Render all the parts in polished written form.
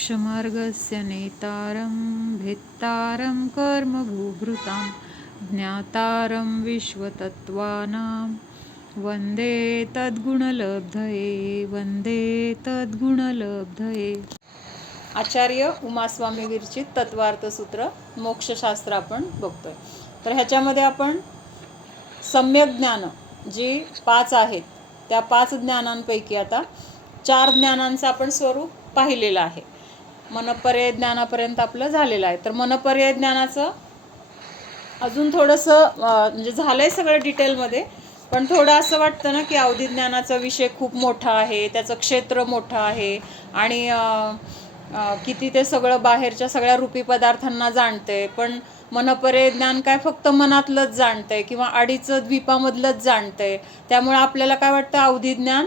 मोक्षमार्गस्य नेतारं भेत्तारं कर्मभूभृतां ज्ञातारं विश्वतत्त्वानां वंदे तद्गुणलब्धये वंदे तद्गुणलब्धये। आचार्य उमास्वामी विरचित तत्वार्थ सूत्र मोक्षशास्त्र आपण बघतोय। तर ह्याच्यामध्ये आपण सम्यक ज्ञान जी 5 आहेत त्या 5 ज्ञानांपैकी आता 4 ज्ञानांचं आपण स्वरूप पाहिलेलं आहे। मनपर्यय ज्ञानापर्यंत आपलं झालेलं आहे। तर मनपर्यय ज्ञानाचं अजून थोडंसं म्हणजे झालंय सगळं डिटेलमध्ये, पण थोडं असं वाटतं ना की अवधी ज्ञानाचा विषय खूप मोठा आहे, त्याचं क्षेत्र मोठं आहे आणि किती ते सगळं बाहेरच्या सगळ्या रूपी पदार्थांना जाणते, पण मनपर्यय ज्ञान काय फक्त मनातलंच जाणतंय किंवा अडीच द्वीपामधलंच जाणतंय। त्यामुळे आपल्याला काय वाटतं अवधी ज्ञान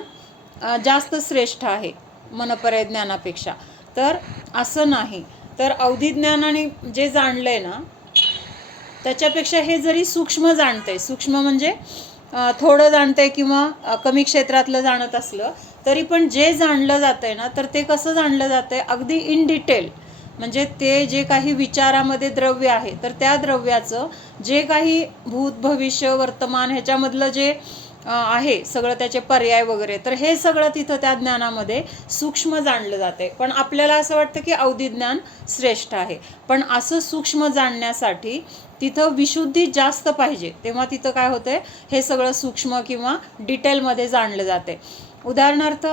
जास्त श्रेष्ठ आहे मनपर्यय ज्ञानापेक्षा। तर असं नाही। तर अवधी ज्ञानाने जे जाणलंय ना त्याच्यापेक्षा हे जरी सूक्ष्म जाणतंय, सूक्ष्म म्हणजे थोडं जाणतंय किंवा कमी क्षेत्रातलं जाणत असलं तरी पण जे जाणलं जातंय ना तर ते कसं जाणलं जातंय अगदी इन डिटेल। म्हणजे ते जे काही विचारामध्ये द्रव्य आहे तर त्या द्रव्याचं जे काही भूत भविष्य वर्तमान ह्याच्यामधलं जे आहे सगळं त्याचे पर्याय वगैरे, तर हे सगळं तिथं त्या ज्ञानामध्ये सूक्ष्म जाणलं जाते। पण आपल्याला असं वाटतं की अवधी ज्ञान श्रेष्ठ आहे, पण असं सूक्ष्म जाणण्यासाठी तिथं विशुद्धी जास्त पाहिजे, तेव्हा तिथं काय होतंय हे सगळं सूक्ष्म किंवा डिटेलमध्ये जाणलं जाते। उदाहरणार्थ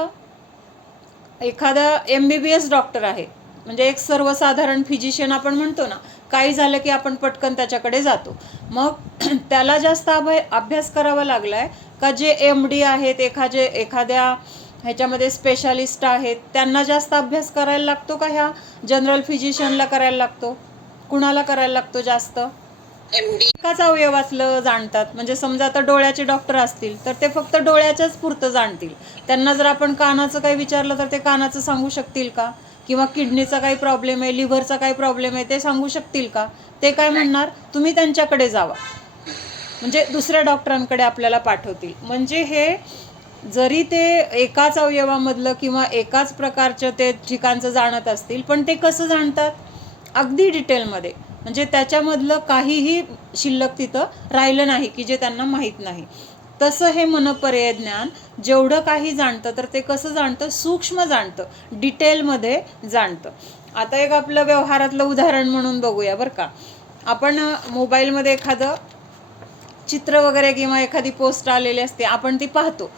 एखादा MBBS डॉक्टर आहे, म्हणजे एक सर्वसाधारण फिजिशियन आपण म्हणतो ना, काही झालं की आपण पटकन त्याच्याकडे जातो। मग त्याला जास्त अभ्यास करावा लागलाय का जे MD आहेत एखाद्या ह्याच्यामध्ये स्पेशालिस्ट आहेत त्यांना जास्त अभ्यास करायला लागतो का ह्या जनरल फिजिशियनला करायला लागतो? कुणाला करायला लागतो जास्त? एकाच अवयवातलं जाणतात। म्हणजे समजा आता डोळ्याचे डॉक्टर असतील तर ते फक्त डोळ्याच्याच पुरतं जाणतील। त्यांना जर आपण कानाचं काही विचारलं तर ते कानाचं सांगू शकतील का? किंवा किडनीचा काही प्रॉब्लेम आहे, लिव्हरचा काही प्रॉब्लेम आहे ते सांगू शकतील का? ते काय म्हणणार, तुम्ही त्यांच्याकडे जावा, म्हणजे दुसऱ्या डॉक्टरांकडे आपल्याला पाठवतील। म्हणजे हे जरी ते एकाच अवयवामधलं किंवा एकाच प्रकारचं ते ठिकाणचं जाणत असतील पण ते कसं जाणतात अगदी डिटेलमध्ये, म्हणजे त्याच्यामधलं काहीही शिल्लक तिथं राहिलं नाही की जे त्यांना माहीत नाही। तसं हे मनपर्यय ज्ञान जेवढं काही जाणतं तर ते कसं जाणतं, सूक्ष्म जाणतं, डिटेलमध्ये जाणतं। आता एक आपलं व्यवहारातलं उदाहरण म्हणून बघूया बरं का। आपण मोबाईलमध्ये एखादं चित्र वगैरे किंवा एखादी पोस्ट आलेली असते, आपण ती पाहतो।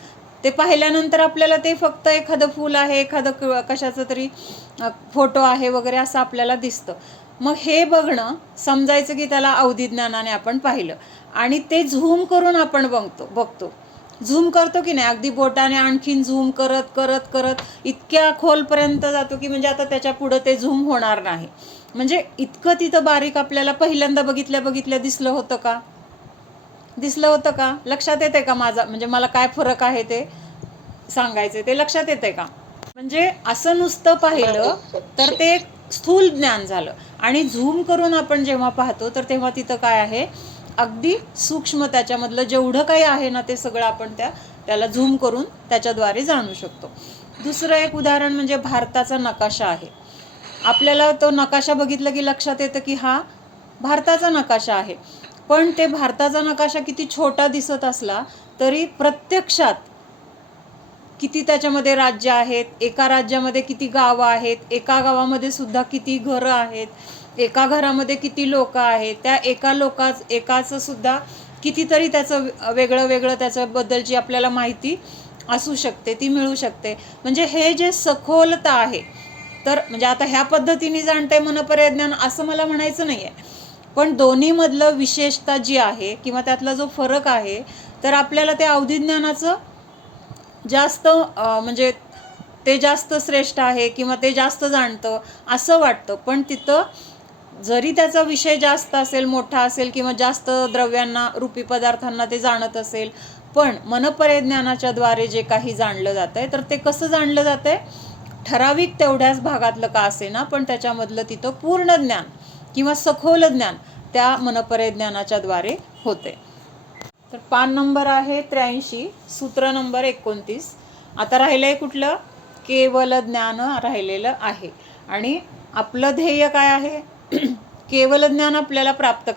ते पाहिल्यानंतर आपल्याला ते फक्त एखादं फूल आहे, एखादं कशाचं तरी फोटो आहे वगैरे असं आपल्याला दिसतं। मग हे बघणं समजायचं की त्याला अवधी ज्ञानाने आपण पाहिलं आणि ते झूम करून आपण बघतो झूम करतो की नाही, अगदी बोटाने आणखीन झूम करत करत करत इतक्या खोलपर्यंत जातो की म्हणजे आता त्याच्या पुढं ते झूम होणार नाही। म्हणजे इतकं तिथं बारीक आपल्याला पहिल्यांदा बघितल्या दिसलं होतं का? लक्षात येते का माझा, म्हणजे मला काय फरक आहे ते सांगायचे, ते लक्षात येते का? म्हणजे असं नुसतं पाहिलं तर ते स्थूल ज्ञान झालं आणि झूम करून आपण जेव्हा पाहतो तर तेव्हा तिथं काय आहे अगदी सूक्ष्म, त्याच्यामधलं जेवढं काही आहे ना ते सगळं आपण त्याला झूम करून त्याच्याद्वारे जाणू शकतो। दुसरं एक उदाहरण म्हणजे भारताचा नकाशा आहे। आपल्याला तो नकाशा बघितला की लक्षात येतं की हा भारताचा नकाशा आहे, पण ते भारताचा नकाशा किती छोटा दिसत असला तरी प्रत्यक्षात किती त्याच्यामध्ये राज्य आहेत, एका राज्यामध्ये किती गावं आहेत, एका गावामध्ये सुद्धा किती घरं आहेत, एका घरामध्ये किती लोक आहेत, त्या एकाचं सुद्धा कितीतरी त्याचं वेगळं त्याच्याबद्दलची आपल्याला माहिती असू शकते, ती मिळू शकते। म्हणजे हे जे सखोलता आहे, तर म्हणजे आता ह्या पद्धतीने जाणते मनपर्यय ज्ञान असं मला म्हणायचं नाही आहे, पण दोन्हीमधलं विशेषता जी आहे किंवा त्यातला जो फरक आहे तर आपल्याला त्या अवधी ज्ञानाचं जास्त म्हणजे ते जास्त श्रेष्ठ आहे किंवा ते जास्त जाणतं असं वाटतं। पण तिथं जरी त्याचा विषय जास्त असेल, मोठा असेल किंवा जास्त द्रव्यांना रूपी पदार्थांना ते जाणत असेल, पण मनपर्यय ज्ञानाच्या द्वारे जे काही जाणलं जातंय तर ते कसं जाणलं जातंय, ठराविक तेवढ्याच भागातलं का असेना पण त्याच्यामधलं तिथं पूर्ण ज्ञान किंवा सखोल ज्ञान त्या मनपर्यय ज्ञानाच्या द्वारे होते। तर पान नंबर आहे 83, सूत्र नंबर 29। आता राहिलंय कुठलं, केवल ज्ञान राहिलेलं आहे. आणि आपलं ध्येय काय आहे? केवल ज्ञान आपल्याला प्राप्त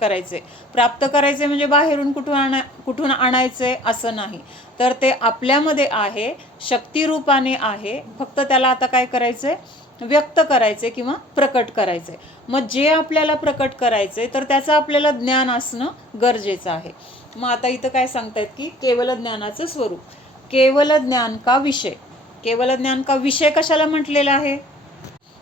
करायचे म्हणजे बाहेरून कुठून आणायचे असं नाही, तर ते आपल्यामध्ये आहे, शक्तिरूपाने आहे. फक्त त्याला आता काय करायचंय? व्यक्त करायचे किंवा प्रकट करायचे. मग जे आपल्याला प्रकट करायचे तर त्याचं आपल्याला ज्ञान असणं गरजेचं आहे. मग आता इथं काय सांगतायत की केवल ज्ञानाचं स्वरूप. केवल ज्ञान का विषय. केवल ज्ञान का विषय कशाला म्हटलेला आहे?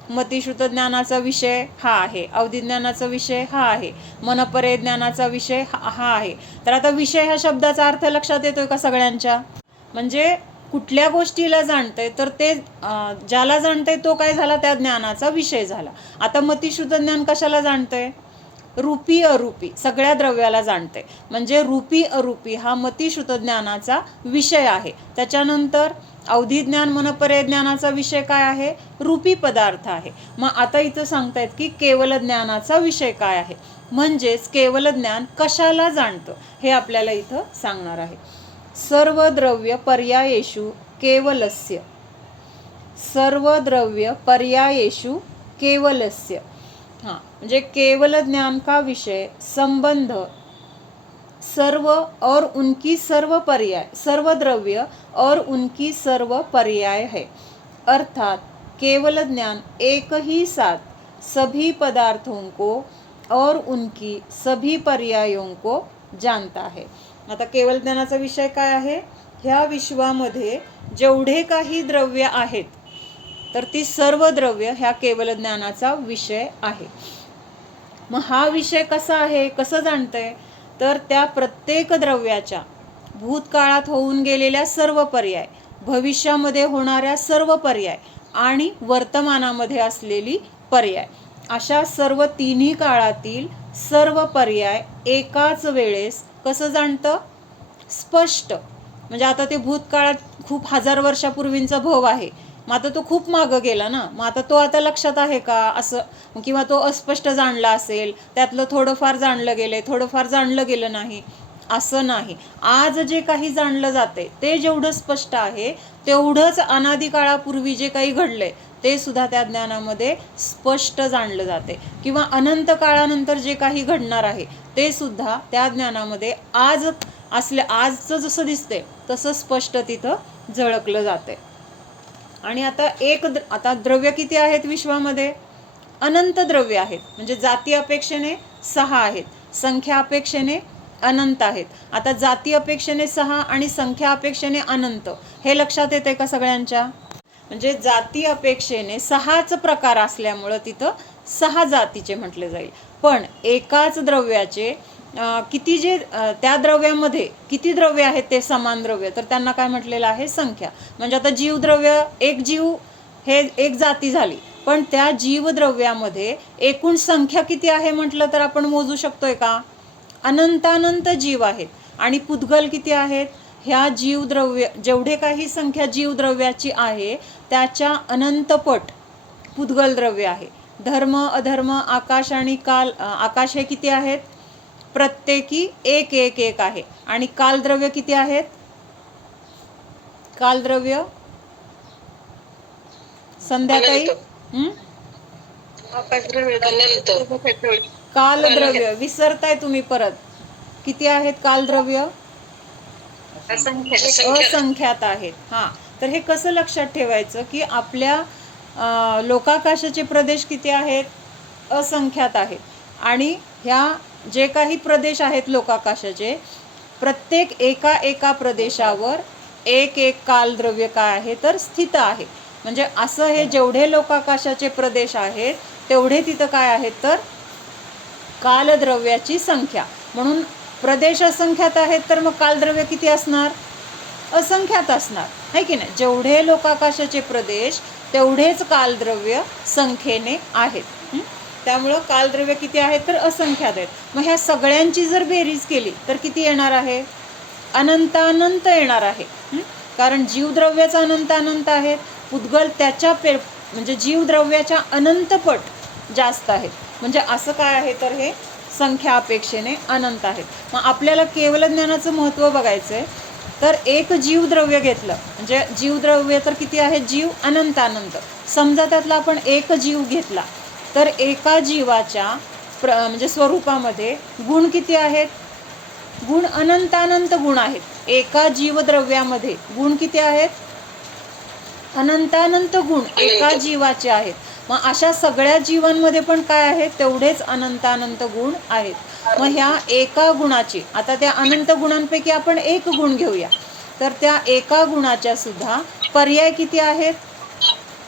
मतिश्रुत ज्ञानाचा विषय हा आहे, अवधी ज्ञानाचा विषय हा आहे, मनपरे ज्ञानाचा विषय हा आहे. तर आता विषय ह्या शब्दाचा अर्थ लक्षात येतोय का सगळ्यांच्या? म्हणजे कुठल्या गोष्टीला जाणतंय तर ते ज्याला जाणतंय तो काय झाला? त्या ज्ञानाचा विषय झाला. आता मतिश्रुत ज्ञान कशाला जाणतंय? रूपी अरूपी सगळ्या द्रव्याला जाणते. म्हणजे रूपी अरूपी हा मतिश्रुत ज्ञानाचा विषय आहे. त्याच्यानंतर अवधी ज्ञान मनपरे ज्ञानाचा विषय काय आहे? रूपी पदार्थ आहे. मग आता इथं सांगतायत की केवल ज्ञानाचा विषय काय आहे, म्हणजेच केवल ज्ञान कशाला जाणतं हे आपल्याला इथं सांगणार आहे. सर्व द्रव्य पर्यायेषु केवलस्य. सर्व द्रव्य पर्यायेषु केवलस्य. हाँ, म्हणजे केवल ज्ञान का विषय संबंध सर्व और उनकी सर्व पर्याय, सर्व द्रव्य और उनकी सर्व पर्याय है. अर्थात केवल ज्ञान एक ही साथ सभी पदार्थों को और उनकी सभी पर्यायों को जानता है. आता केवल ज्ञानाचा विषय काय आहे? ह्या विश्वामध्ये जेवढे काही द्रव्य आहेत तर ती सर्व द्रव्य ह्या केवल ज्ञानाचा विषय आहे. मग हा विषय कसा आहे? कसं जाणतंय? तर त्या प्रत्येक द्रव्याच्या भूतकाळात होऊन गेलेल्या सर्व पर्याय, भविष्यामध्ये होणाऱ्या सर्व पर्याय आणि वर्तमानामध्ये असलेली पर्याय, अशा सर्व तिन्ही काळातील सर्व पर्याय एकाच वेळेस कसं जाणतं? स्पष्ट. म्हणजे आता ते भूतकाळात खूप हजार वर्षापूर्वींचा भव आहे, मग आता तो खूप मागं गेला ना, मग आता तो आता लक्षात आहे का असं, किंवा तो अस्पष्ट जाणला असेल, त्यातलं थोडंफार जाणलं गेलंय, थोडंफार जाणलं गेलं नाही, असं नाही. आज जे काही जाणलं जाते ते जेवढं स्पष्ट आहे तेवढंच अनादी काळापूर्वी जे काही घडलंय ते सुद्धा त्या ज्ञानामध्ये स्पष्ट जाणलं जाते. किंवा अनंत काळानंतर जे काही घडणार आहे ते सुद्धा त्या ज्ञानामध्ये आजचं जसं दिसते तसं स्पष्ट तिथं झळकलं जाते. आणि आता द्रव्य किती आहेत विश्वामध्ये? अनंत द्रव्य आहेत. म्हणजे जाती अपेक्षेने 6 आहेत, संख्या अपेक्षेने अनंत आहेत. आता जाती अपेक्षेने 6 आणि संख्या अपेक्षेने अनंत, हे लक्षात येते का सगळ्यांच्या? म्हणजे जाती अपेक्षेने 6च प्रकार असल्यामुळं तिथं 6 जातीचे म्हटले जाईल. पण एकाच द्रव्याचे त्या द्रव्यामध्ये किती द्रव्य आहेत ते समान द्रव्य, तर त्यांना काय म्हटलेलं आहे? संख्या. म्हणजे आता जीवद्रव्य, एक जीव हे एक जाती झाली, पण त्या जीवद्रव्यामध्ये एकूण संख्या किती आहे म्हटलं तर आपण मोजू शकतोय का? अनंतानंत जीव आहेत. आणि पुद्गल किती आहेत? ह्या जीवद्रव्य जेवढे काही संख्या जीवद्रव्याची आहे त्याच्या अनंतपट पुद्गल द्रव्य आहे. धर्म अधर्म आकाश आणि काल, आकाश हे किती आहेत? प्रत्येकी एक एक एक आहे. आणि कालद्रव्य किती आहेत? कालद्रव्य संध्याताई, कालद्रव्य विसरताय तुम्ही परत, किती आहेत कालद्रव्य? असंख्यात आहेत. हा, तर हे कसं लक्षात ठेवायचं की आपल्या लोकाकाशाचे प्रदेश किती आहेत? असंख्यात आहेत. आणि ह्या जे काही प्रदेश आहेत लोकाकाशाचे, प्रत्येक एका प्रदेशावर एक एक कालद्रव्य काय आहे तर स्थित आहे. म्हणजे असं हे जेवढे लोकाकाशाचे प्रदेश आहेत तेवढे तिथं काय आहेत तर कालद्रव्याची संख्या. म्हणून प्रदेश असंख्यात आहेत तर मग कालद्रव्य किती असणार? असंख्यात असणार, है की नाही? जेवढे लोकाकाशाचे प्रदेश तेवढेच कालद्रव्य संख्येने आहेत. त्यामुळं कालद्रव्य किती आहेत तर असंख्यात आहेत. मग ह्या सगळ्यांची जर बेरीज केली तर किती येणार आहे? अनंतानंत येणार आहे. कारण जीवद्रव्याचा अनंतानंत आहेत, पुद्गल त्याच्या म्हणजे जीवद्रव्याच्या अनंतपट जास्त आहेत. म्हणजे असं काय आहे तर हे संख्या अपेक्षेने अनंत आहेत. मग आपल्याला केवल ज्ञानाचं महत्त्व बघायचं आहे. तर एक जीवद्रव्य घेतलं म्हणजे जीवद्रव्य तर किती आहेत, जीव अनंत अनंत. समजा त्यातला आपण एक जीव घेतला तर एका जीवाच्या म्हणजे स्वरूपामध्ये गुण किती आहेत, गुण अनंत अनंत गुण आहेत. एका जीवद्रव्यामध्ये गुण किती आहेत, अनंत अनंत गुण एका जीवाचे आहेत. मग अशा सगळ्या जीवांमध्ये पण काय आहेत, तेवढेच अनंत अनंत गुण आहेत. मग ह्या एका गुणाची, आता त्या अनंत गुणांपैकी आपण एक गुण घेऊया, तर त्या एका गुणाच्या सुद्धा पर्याय किती आहेत,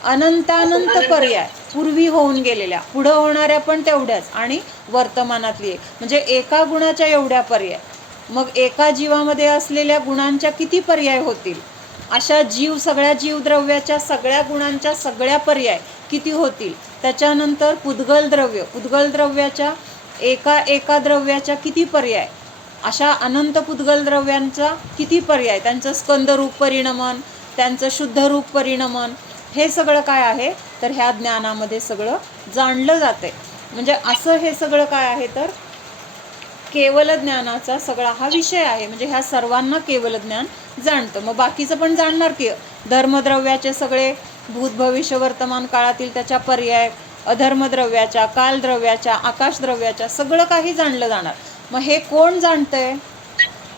अनंत अनंत पर्याय. पूर्वी होऊन गेलेल्या, पुढं होणाऱ्या पण तेवढ्याच, आणि वर्तमानातली एक, म्हणजे एका गुणाच्या एवढ्या पर्याय. मग एका जीवामध्ये असलेल्या गुणांच्या किती पर्याय होतील, अशा जीव सगळ्या जीवद्रव्याच्या सगळ्या गुणांच्या सगळ्या पर्याय किती होतील. त्याच्यानंतर पुद्गल द्रव्य, पुद्गल द्रव्याच्या एका एका द्रव्याच्या किती पर्याय, अशा अनंत पुद्गल द्रव्यांचा किती पर्याय, त्यांचं स्कंदरूप परिणमन, त्यांचं शुद्धरूप परिणमन, हे सगळं काय आहे तर ह्या ज्ञानामध्ये सगळं जाणलं जाते. म्हणजे असं हे सगळं काय आहे तर केवल ज्ञानाचा सगळा हा विषय आहे. म्हणजे ह्या सर्वांना केवल ज्ञान जाणतं. मग बाकीचं पण जाणणार की, धर्मद्रव्याचे सगळे भूत भविष्य वर्तमान काळातील त्याच्या पर्याय, अधर्मद्रव्याच्या, कालद्रव्याच्या, आकाशद्रव्याच्या सगळं काही जाणलं जाणार. मग हे कोण जाणतंय,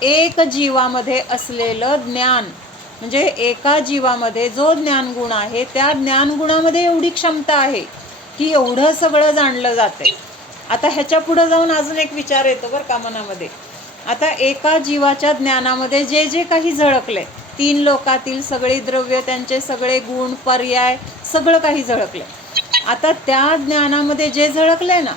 एक जीवामध्ये असलेलं ज्ञान. म्हणजे एका जीवामध्ये जो ज्ञानगुण आहे त्या ज्ञानगुणामध्ये एवढी क्षमता आहे की एवढं सगळं जाणलं जाते. आता ह्याच्या पुढं जाऊन अजून एक विचार येतो बरं का मनामध्ये. आता एका जीवाच्या ज्ञानामध्ये जे जे काही झळकले, तीन लोकातील सगळी द्रव्य, त्यांचे सगळे गुण, पर्याय, सगळं काही झळकले. आता त्या ज्ञानामध्ये जे झळकले ना,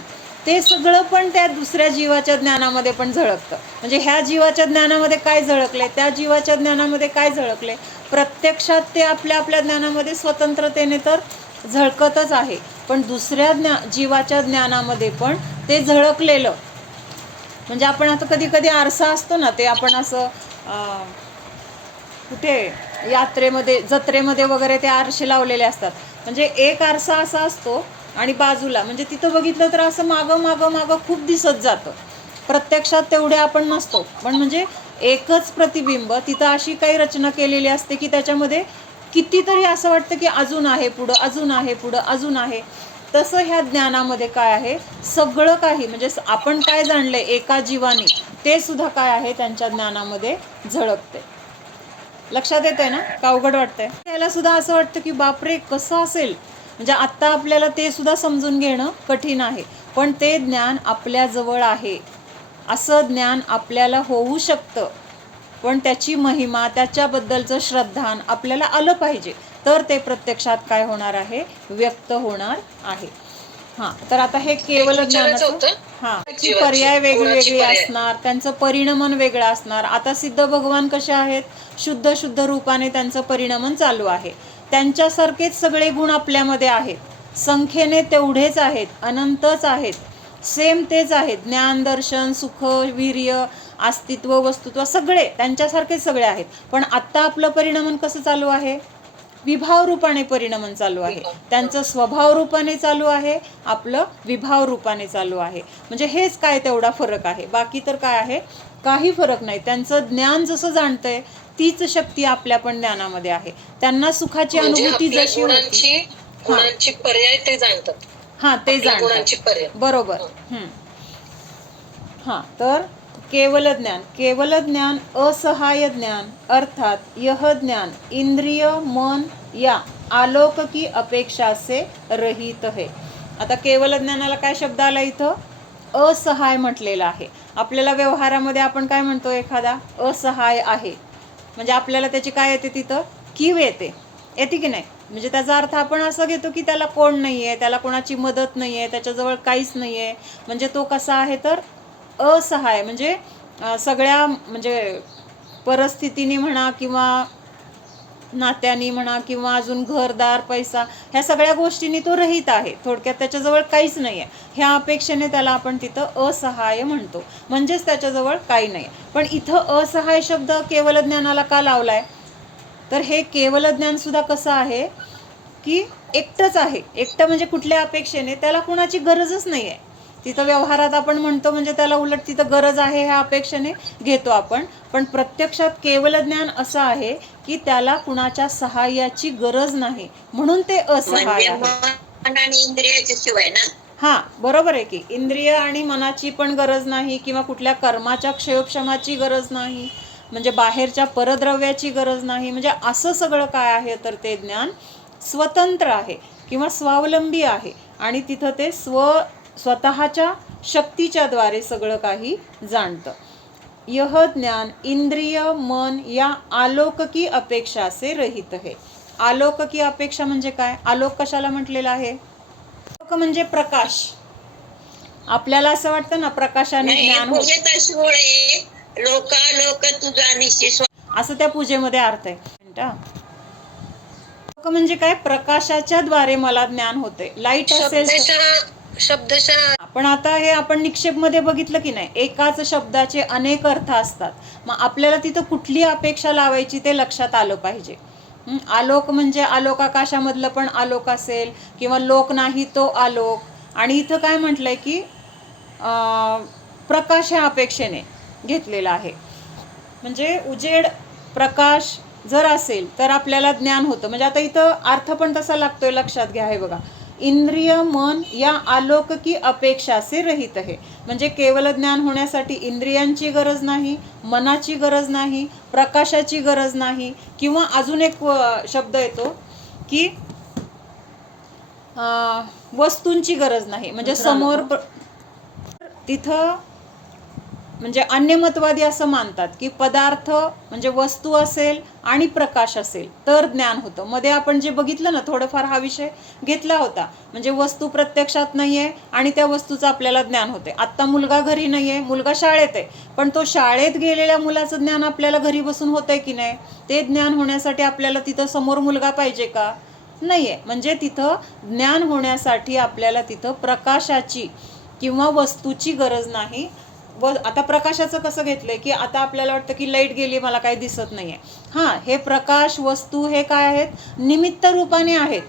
ते सगळं पण त्या दुसऱ्या जीवाच्या ज्ञानामध्ये पण झळकतं. म्हणजे ह्या जीवाच्या ज्ञानामध्ये काय झळकले, त्या जीवाच्या ज्ञानामध्ये काय झळकले, प्रत्यक्षात ते आपल्या आपल्या ज्ञानामध्ये स्वतंत्रतेने तर झळकतच आहे, पण दुसऱ्या जीवाच्या ज्ञानामध्ये पण ते झळकलेलं. म्हणजे आपण आता कधी कधी आरसा असतो ना, ते आपण असं कुठे यात्रेमध्ये, जत्रेमध्ये वगैरे ते आरसे लावलेले असतात. म्हणजे एक आरसा असा असतो आणि बाजूला, म्हणजे तिथं बघितलं तर असं मागं मागं मागं खूप दिसत जातं. प्रत्यक्षात तेवढे आपण नसतो, पण म्हणजे एकच प्रतिबिंब तिथं अशी काही रचना केलेली असते की त्याच्यामध्ये कितीतरी असं वाटतं की अजून आहे पुढं, अजून आहे पुढं, अजून आहे. तसं ह्या ज्ञानामध्ये काय आहे, सगळं काही म्हणजे आपण काय जाणलंय एका जीवाने, ते सुद्धा काय आहे त्यांच्या ज्ञानामध्ये झळकते. लक्षात येतंय ना, का अवघड वाटतंय. त्याला सुद्धा असं वाटतं की बापरे कसं असेल, म्हणजे आत्ता आपल्याला ते सुद्धा समजून घेणं कठीण आहे, पण ते ज्ञान आपल्याजवळ आहे. असं ज्ञान आपल्याला होऊ शकतं, पण त्याची महिमा, त्याच्याबद्दलचं श्रद्धान आपल्याला आलं पाहिजे, तर ते प्रत्यक्षात काय होणार आहे, व्यक्त होणार आहे. हां, तर आता हे केवल ज्ञानाचं, हां, त्याची पर्याय वेगवेगळी असणार, त्यांचं परिणमन वेगळं असणार. आता सिद्ध भगवान कसे आहेत, शुद्ध शुद्ध रूपाने त्यांचं परिणमन चालू आहे. त्यांच्यासारखेच सगळे गुण आपल्यामध्ये आहेत, संख्येने तेवढेच आहेत, अनंतच आहेत, सेम तेच आहेत. ज्ञान, दर्शन, सुख, वीर्य, अस्तित्व, वस्तुत्व सगळे त्यांच्यासारखेच सगळे आहेत. पण आत्ता आपलं परिणमन कसं चालू आहे, विभाव रूपाने परिणमन चालू आहे. त्यांचं स्वभाव रूपाने चालू आहे, आपलं विभाव रूपाने चालू आहे. म्हणजे हेच काय तेवढा फरक आहे, बाकी तर काय आहे, काही फरक नाही. त्यांचं ज्ञान जसं जाणतंय तीच शक्ती आपल्या पण ज्ञानामध्ये आहे. त्यांना सुखाची अनुभूती जशी होती, गुणांची पर्याय ते जाणतात. हां, ते जाणतात, बरोबर. हां, तर केवल ज्ञान, केवल ज्ञान असहाय ज्ञान, अर्थात यह ज्ञान इंद्रिय मन या आलोक की अपेक्षा से रहित है. आता केवल ज्ञानाला काय शब्द आला इथं, असहाय म्हटलेला आहे. आपल्याला व्यवहारामध्ये आपण काय म्हणतो, एखादा असहाय आहे म्हणजे आपल्याला त्याची काय येते, तिथं कीव येते, येते की नाही. म्हणजे त्याचा अर्थ आपण असं घेतो की त्याला कोण नाही आहे, त्याला कोणाची मदत नाही आहे, त्याच्याजवळ काहीच नाही आहे. म्हणजे तो कसा आहे तर असहाय, म्हणजे सगळ्या म्हणजे परिस्थितीने म्हणा किंवा नात्यानी म्हणा किंवा अजून घरदार, पैसा, ह्या सगळ्या गोष्टींनी तो रहित आहे. थोडक्यात त्याच्याजवळ काहीच नाही आहे, ह्या अपेक्षेने त्याला आपण तिथं असहाय म्हणतो, म्हणजेच त्याच्याजवळ काही नाही. पण इथं असहाय शब्द केवल ज्ञानाला का लावलाय, तर हे केवल ज्ञान सुद्धा कसं आहे की एकटंच आहे. एकटं म्हणजे कुठल्या अपेक्षेने, त्याला कुणाची गरजच नाही आहे. तिथं व्यवहारात आपण म्हणतो म्हणजे त्याला उलट तिथं गरज आहे ह्या अपेक्षेने घेतो आपण, पण प्रत्यक्षात केवल ज्ञान असं आहे की त्याला कुणाच्या सहाय्याची गरज नाही, म्हणून ते असहाय म्हणजे आहे. मन आणि इंद्रियाच्या शिवाय ना. हा बरोबर आहे की इंद्रिय आणि मनाची पण गरज नाही किंवा कुठल्या कर्माच्या क्षयोक्षमाची गरज नाही, म्हणजे बाहेरच्या परद्रव्याची गरज नाही, म्हणजे असं सगळं काय आहे तर ते ज्ञान स्वतंत्र आहे किंवा स्वावलंबी आहे आणि तिथं ते स्वतःच्या शक्तीच्या द्वारे सगळं काही जाणतं. यह ज्ञान इंद्रिय मन या आलोककी अपेक्षा से रहित है. आलोककी अपेक्षा म्हणजे काय? आलोक कशाला म्हटलेलं आहे? आलोक म्हणजे प्रकाश. आपल्याला असं वाटतं ना प्रकाशाने ज्ञान होतं, लोक तुझा निश्चित असं त्या पूजेमध्ये अर्थ आहे. आलोक म्हणजे काय? प्रकाशाच्या द्वारे मला ज्ञान होते. लाईट असेल शब्दशः पण आता हे आपण निक्षेपमध्ये बघितलं की नाही, एकाच शब्दाचे अनेक अर्थ असतात. मग आपल्याला तिथं कुठली अपेक्षा लावायची ते लक्षात आलं पाहिजे. आलोक म्हणजे आलोक आकाशामधलं पण आलोक असेल किंवा लोक नाही तो आलोक. आणि इथं काय म्हटलंय की प्रकाश ह्या अपेक्षेने घेतलेला आहे, म्हणजे उजेड प्रकाश जर असेल तर आपल्याला ज्ञान होतं. म्हणजे आता इथं अर्थ पण तसा लागतोय, लक्षात घ्या. हे बघा, इंद्रिय मन या आलोककी अपेक्षा से रहित आहे, म्हणजे केवल ज्ञान होण्यासाठी इंद्रियांची गरज नाही, मनाची गरज नाही, प्रकाशाची गरज नाही, किंवा अजून एक शब्द येतो की वस्तूंची गरज नाही, म्हणजे समोर तिथं म्हणजे अन्यमतवादी असं मानतात की पदार्थ म्हणजे वस्तू असेल आणि प्रकाश असेल तर ज्ञान होतं. मध्ये आपण जे बघितलं ना थोडंफार हा विषय घेतला होता, म्हणजे वस्तू प्रत्यक्षात नाही आहे आणि त्या वस्तूचं आपल्याला ज्ञान होते. आत्ता मुलगा घरी नाही आहे, मुलगा शाळेत आहे, पण तो शाळेत गेलेल्या मुलाचं ज्ञान आपल्याला घरी बसून होतंय की नाही? ते ज्ञान होण्यासाठी आपल्याला तिथं समोर मुलगा पाहिजे का? नाही आहे. म्हणजे तिथं ज्ञान होण्यासाठी आपल्याला तिथं प्रकाशाची किंवा वस्तूची गरज नाही. व आता प्रकाशाचं कसं घेतलंय की आता आपल्याला वाटतं की लाईट गेली, मला काही दिसत नाहीये. हां, हे प्रकाश वस्तू हे काय आहेत? निमित्त रूपाने आहेत,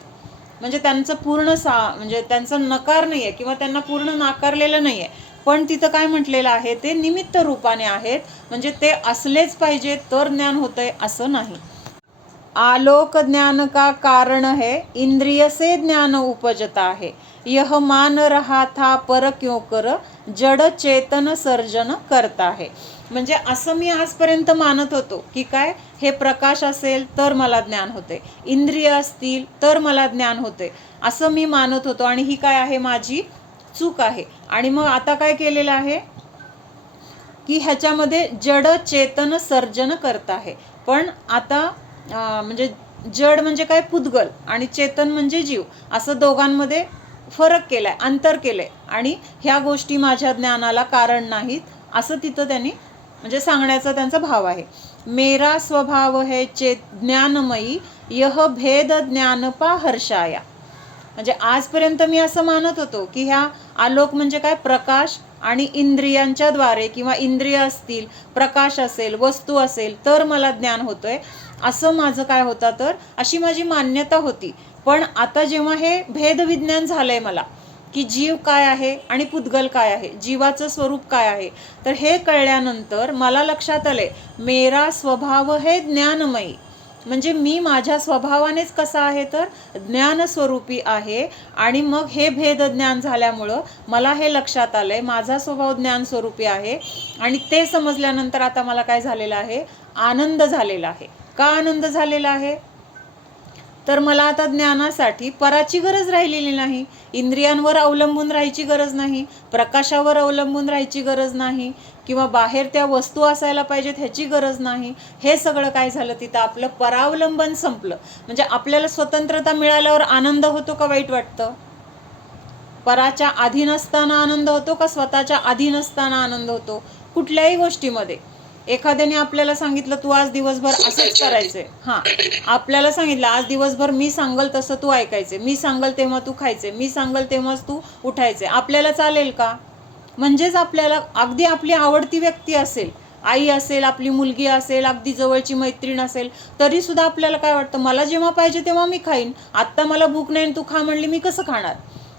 म्हणजे त्यांचं पूर्ण म्हणजे त्यांचं नकार नाही आहे किंवा त्यांना पूर्ण नाकारलेलं नाही आहे, पण तिथं काय म्हटलेलं आहे? ते निमित्त रूपाने आहेत, म्हणजे ते असलेच पाहिजे तर ज्ञान होतंय असं नाही. आलोक ज्ञान का कारण है, इंद्रिय से ज्ञान उपजता है, यह मान रहा था पर क्यों कर, जड चेतन सर्जन करता है. म्हणजे असं मी आजपर्यंत मानत होतो की काय, हे प्रकाश असेल तर मला ज्ञान होते, इंद्रिय असतील तर मला ज्ञान होते, असं मी मानत होतो. आणि ही काय आहे? माझी चूक आहे. आणि मग आता काय केलेलं आहे की ह्याच्यामध्ये जड चेतन सर्जन करता आहे. पण आता म्हणजे जड म्हणजे काय? पुद्गल, आणि चेतन म्हणजे जीव, असं दोघांमध्ये फरक केलाय, अंतर केलंय, आणि ह्या गोष्टी माझ्या ज्ञानाला कारण नाहीत असं तिथं त्यांनी म्हणजे सांगण्याचा त्यांचा भाव आहे. मेरा स्वभाव है ज्ञानमयी, यह भेद ज्ञानपा हर्षाया. म्हणजे आजपर्यंत मी असं मानत होतो की ह्या आलोक म्हणजे काय? प्रकाश आणि इंद्रियांच्या द्वारे किंवा इंद्रिय असतील, प्रकाश असेल, वस्तू असेल तर मला ज्ञान होतंय, असं माझं काय होतं तर अशी माझी मान्यता होती. पण आता जेव्हा हे भेदविज्ञान झालंय मला की जीव काय आहे आणि पुद्गल काय आहे, जीवाचं स्वरूप काय आहे, तर हे कळल्यानंतर मला लक्षात आलंय मेरा स्वभाव हे ज्ञानमयी, म्हणजे मी माझ्या स्वभावानेच कसा आहे तर ज्ञानस्वरूपी आहे. आणि मग हे भेद ज्ञान झाल्यामुळं मला हे लक्षात आलंय माझा स्वभाव ज्ञानस्वरूपी आहे. आणि ते समजल्यानंतर आता मला काय झालेलं आहे? आनंद झालेला आहे. का आनंद झालेला आहे? तर मला आता ज्ञानासाठी पराची गरज राहिलेली नाही, इंद्रियांवर अवलंबून राहायची गरज नाही, प्रकाशावर अवलंबून राहायची गरज नाही, किंवा बाहेर त्या वस्तू असायला पाहिजेत ह्याची गरज नाही. हे सगळं काय झालं? तिथं आपलं परावलंबन संपलं. म्हणजे आपल्याला स्वतंत्रता मिळाल्यावर आनंद होतो का वाईट वाटतं? पराच्या अधीन असताना आनंद होतो का स्वतःच्या अधीन असताना आनंद होतो? कुठल्याही गोष्टीमध्ये एखाद्याने आपल्याला सांगितलं तू आज दिवसभर असंच करायचंय, हां, आपल्याला सांगितलं आज दिवसभर मी सांगल तसं तू ऐकायचे, मी सांगल तेव्हा तू खायचे, मी सांगल तेव्हाच तू उठायचे, आपल्याला चालेल का? म्हणजेच आपल्याला अगदी आपली आवडती व्यक्ती असेल, आई असेल, आपली मुलगी असेल, अगदी जवळची मैत्रीण असेल, तरीसुद्धा आपल्याला काय वाटतं? मला जेव्हा पाहिजे तेव्हा मी खाईन, आत्ता मला भूक नाही तू खा म्हणली मी कसं खाणार?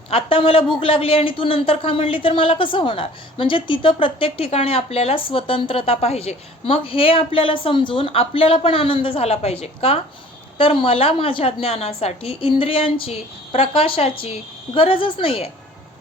आत्ता मला भूक लागली आणि तू नंतर खा म्हणली तर मला कसं होणार? म्हणजे तिथं प्रत्येक ठिकाणी आपल्याला स्वतंत्रता पाहिजे. मग हे आपल्याला समजून आपल्याला पण आनंद झाला पाहिजे. का? तर मला माझ्या ज्ञानासाठी इंद्रियांची, प्रकाशाची गरजच नाही आहे.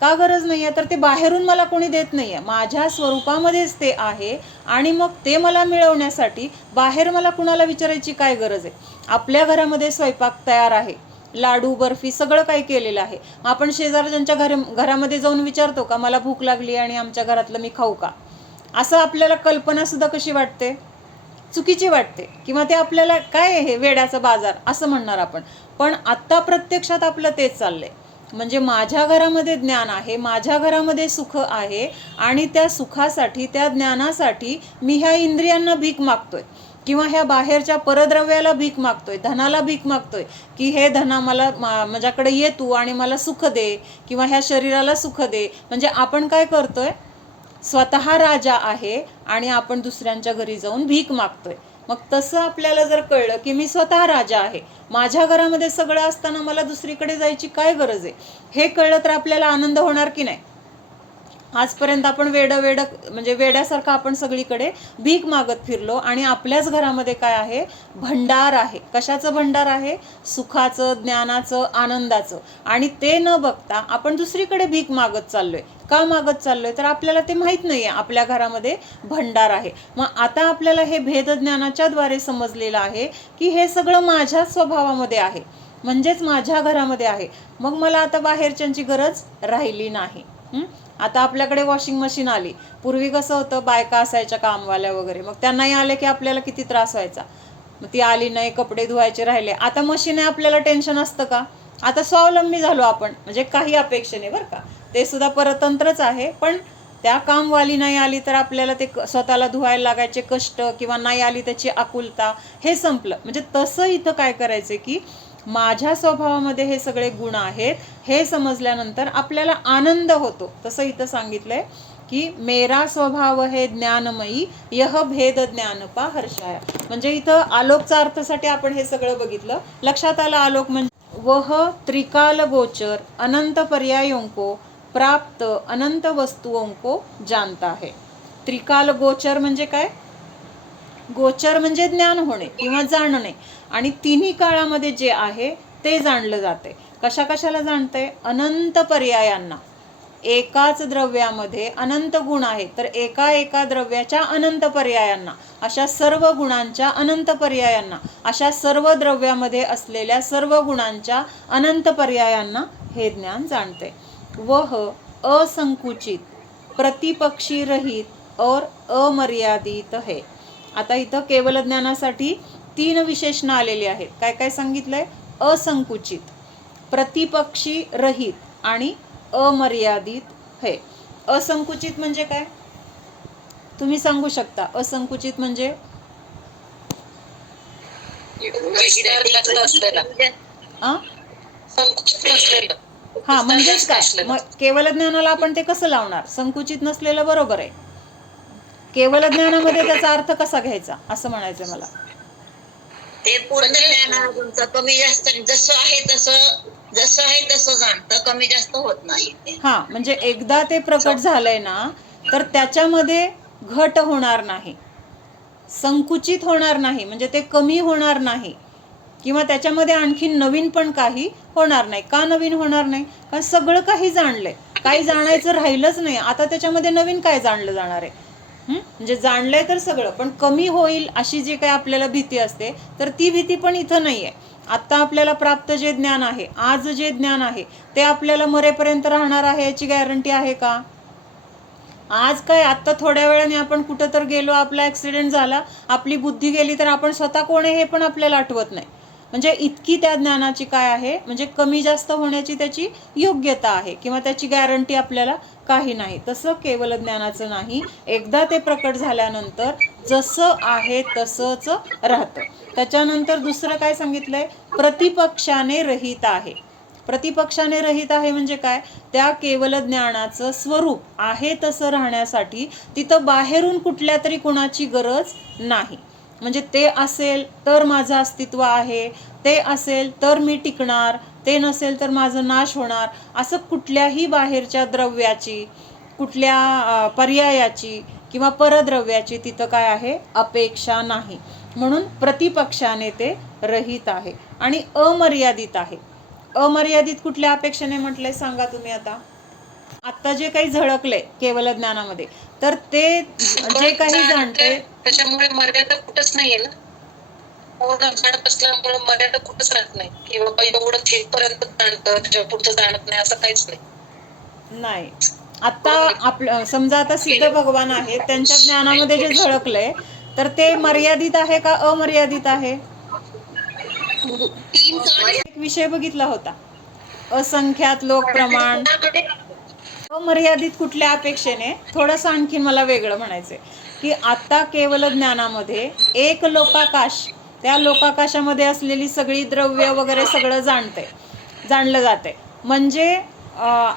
का गरज नाही आहे? तर ते बाहेरून मला कोणी देत नाही आहे, माझ्या स्वरूपामध्येच ते आहे. आणि मग ते मला मिळवण्यासाठी बाहेर मला कुणाला विचारायची काय गरज आहे? आपल्या घरामध्ये स्वयंपाक तयार आहे, लाडू बर्फी सगळं काही केलेलं आहे. आपण शेजारच्यांच्या घरामध्ये जाऊन विचारतो का मला भूक लागली आणि आमच्या घरातलं मी खाऊ का? असं आपल्याला कल्पनासुद्धा कशी वाटते? चुकीची वाटते. किंवा ते आपल्याला काय हे वेड्याचा बाजार असं म्हणणार आपण. पण आत्ता प्रत्यक्षात आपलं तेच चाललंय. म्हणजे माझ्या घरामध्ये ज्ञान आहे, माझ्या घरामध्ये सुख आहे, आणि त्या सुखासाठी, त्या ज्ञानासाठी मी ह्या इंद्रियांना भीक मागतोय, किंवा ह्या बाहेरच्या परद्रव्याला भीक मागतोय, धनाला भीक मागतोय, की हे धना मला माझ्याकडे ये तू आणि मला सुख दे, किंवा ह्या शरीराला सुख दे. म्हणजे आपण काय करतोय? स्वतः राजा आहे आणि आपण दुसऱ्यांच्या घरी जाऊन भीक मागतोय. मग तसं आपल्याला जर कळलं की मी स्वतः राजा आहे, माझ्या घरामध्ये सगळं असताना मला दुसरीकडे जायची काय गरज आहे, हे कळलं तर आपल्याला आनंद होणार की नाही? आजपर्यंत आपण म्हणजे वेड्यासारखं आपण सगळीकडे भीक मागत फिरलो, आणि आपल्याच घरामध्ये काय आहे? भंडार आहे. कशाचं भंडार आहे? सुखाचं, ज्ञानाचं, आनंदाचं. आणि ते न बघता आपण दुसरीकडे भीक मागत चाललोय. का मागत चाललोय? तर आपल्याला ते माहीत नाही आहे आपल्या घरामध्ये भंडार आहे. मग आता आपल्याला हे भेदज्ञानाच्या द्वारे समजलेलं आहे की हे सगळं माझ्या स्वभावामध्ये आहे, म्हणजेच माझ्या घरामध्ये आहे. मग मला आता बाहेरच्यांची गरज राहिली नाही. आता आपल्याकडे वॉशिंग मशीन आली. पूर्वी कसं होतं? बायका असायच्या कामवाल्या वगैरे, मग त्यांनाही आले की आपल्याला किती त्रास व्हायचा. मग ती आली नाही, कपडे धुवायचे राहिले. आता मशीन आहे, आपल्याला टेन्शन असतं का? आता स्वावलंबी झालो आपण, म्हणजे काही अपेक्षेने बरं का, ते सुद्धा परतंत्रच आहे. पण त्या कामवाली नाही आली तर आपल्याला ते स्वतःला धुवायला लागायचे कष्ट, किंवा नाही आली त्याची आकुलता, हे संपलं. म्हणजे तसं इथं काय करायचं की माझ्या स्वभावामध्ये हे सगळे गुण आहेत हे समजल्यानंतर आपल्याला आनंद होतो. तसं इथं सांगितलंय की मेरा स्वभाव हे ज्ञानमयी यह भेद ज्ञान पा हर्षाया. म्हणजे इथं आलोकचा अर्थासाठी आपण हे सगळं बघितलं. लक्षात आलं आलोक म्हणजे? वह त्रिकाल गोचर अनंत पर्यायों को प्राप्त अनंत वस्तुओं को जानता है. त्रिकाल गोचर म्हणजे काय? गोचर म्हणजे ज्ञान होणे किंवा जाणणे, आणि तिन्ही काळामध्ये जे आहे ते जाणलं जाते. कशा कशाला जाणते? अनंत पर्यायांना. एकाच द्रव्यामध्ये अनंत गुण आहेत, तर एका एका द्रव्याच्या अनंत पर्यायांना, अशा सर्व गुणांच्या अनंत पर्यायांना, अशा सर्व द्रव्यामध्ये असलेल्या सर्व गुणांच्या अनंत पर्यायांना हे ज्ञान जाणते. वह असंकुचित, प्रतिपक्षी रहित और अमर्यादित है. आता इथं केवल ज्ञानासाठी 3 विशेषण आलेली आहेत. काय काय सांगितलंय? असंकुचित, प्रतिपक्षी रहित आणि अमर्यादित है. असंकुचित म्हणजे काय? तुम्ही सांगू शकता असंकुचित म्हणजे? हा, म्हणजेच काय? मग केवल ज्ञानाला आपण ते कसं लावणार? संकुचित नसलेलं बरोबर आहे. केवल ज्ञानामध्ये त्याचा अर्थ कसा घ्यायचा असं म्हणायचं मला. ते पूर्ण ज्ञान कमी जास्त जसं आहे तसं जाणतं, कमी जास्त होत नाही. हा, म्हणजे एकदा ते प्रकट झालंय ना, तर त्याच्यामध्ये घट होणार नाही, संकुचित होणार नाही, म्हणजे ते कमी होणार नाही, किंवा त्याच्यामध्ये आणखी नवीन पण काही होणार नाही. का नवीन होणार नाही? कारण सगळं काही जाणलंय, काही जाणायचं राहिलंच नाही. आता त्याच्यामध्ये नवीन काय जाणलं जाणार आहे? म्हणजे जाणलंय तर सगळं, पण कमी होईल अशी जी काही आपल्याला भीती असते, तर ती भीती पण इथं नाही आहे. आत्ता आपल्याला प्राप्त जे ज्ञान आहे, आज जे ज्ञान आहे, ते आपल्याला मरेपर्यंत राहणार आहे याची गॅरंटी आहे का? आज काय, आत्ता थोड्या वेळाने आपण कुठं तर गेलो, आपला ॲक्सिडेंट झाला, आपली बुद्धी गेली, तर आपण स्वतः कोण आहे हे पण आपल्याला आठवत नाही. म्हणजे इतकी त्या ज्ञानाची काय आहे, म्हणजे कमी जास्त होण्याची त्याची योग्यता आहे, किंवा त्याची गॅरंटी आपल्याला काही नाही. तसं केवल ज्ञानाचं नाही. एकदा ते प्रकट झाल्यानंतर जसं आहे तसंच राहतं. त्याच्यानंतर दुसरं काय सांगितलंय? प्रतिपक्षाने रहित आहे. प्रतिपक्षाने रहित आहे म्हणजे काय? त्या केवल ज्ञानाचं स्वरूप आहे तसं राहण्यासाठी तिथं बाहेरून कुठल्या तरी कुणाची गरज नाही. म्हणजे ते असेल तर माझं अस्तित्व आहे, ते असेल तर मी टिकणार, ते नसेल तर माझं नाश होणार, असं कुठल्याही बाहेरच्या द्रव्याची, कुठल्या पर्यायाची किंवा परद्रव्याची तिथं काय आहे, अपेक्षा नाही. म्हणून प्रतिपक्षाने ते रहित आहे आणि अमर्यादित आहे. अमर्यादित कुठल्या अपेक्षेने म्हटलंय सांगा तुम्ही आता जे काही झळकलंय केवल ज्ञानामध्ये, तर ते जे काही जाणते त्याच्यामुळे मर्यादा कुठंच नाहीये ना. पूर्ण जाणत असल्यामुळे मर्यादा कुठंच राहत नाही की बाबा एवढं तिथपर्यंत जाणतं, त्याच्या पुढचं जाणत नाही, असं काहीच नाही. आता आपलं समजा आता सिद्ध भगवान आहेत, त्यांच्या ज्ञानामध्ये जे झळकलंय तर ते मर्यादित आहे का अमर्यादित आहे? एक विषय बघितला होता, असंख्यात लोक प्रमाण. अमर्यादित कुठल्या अपेक्षेने, थोडंसं आणखी मला वेगळं म्हणायचंय की आता केवल ज्ञानामध्ये एक लोकाकाश, त्या लोकाकाशामध्ये असलेली सगळी द्रव्य वगैरे सगळं जाणलं जाते. म्हणजे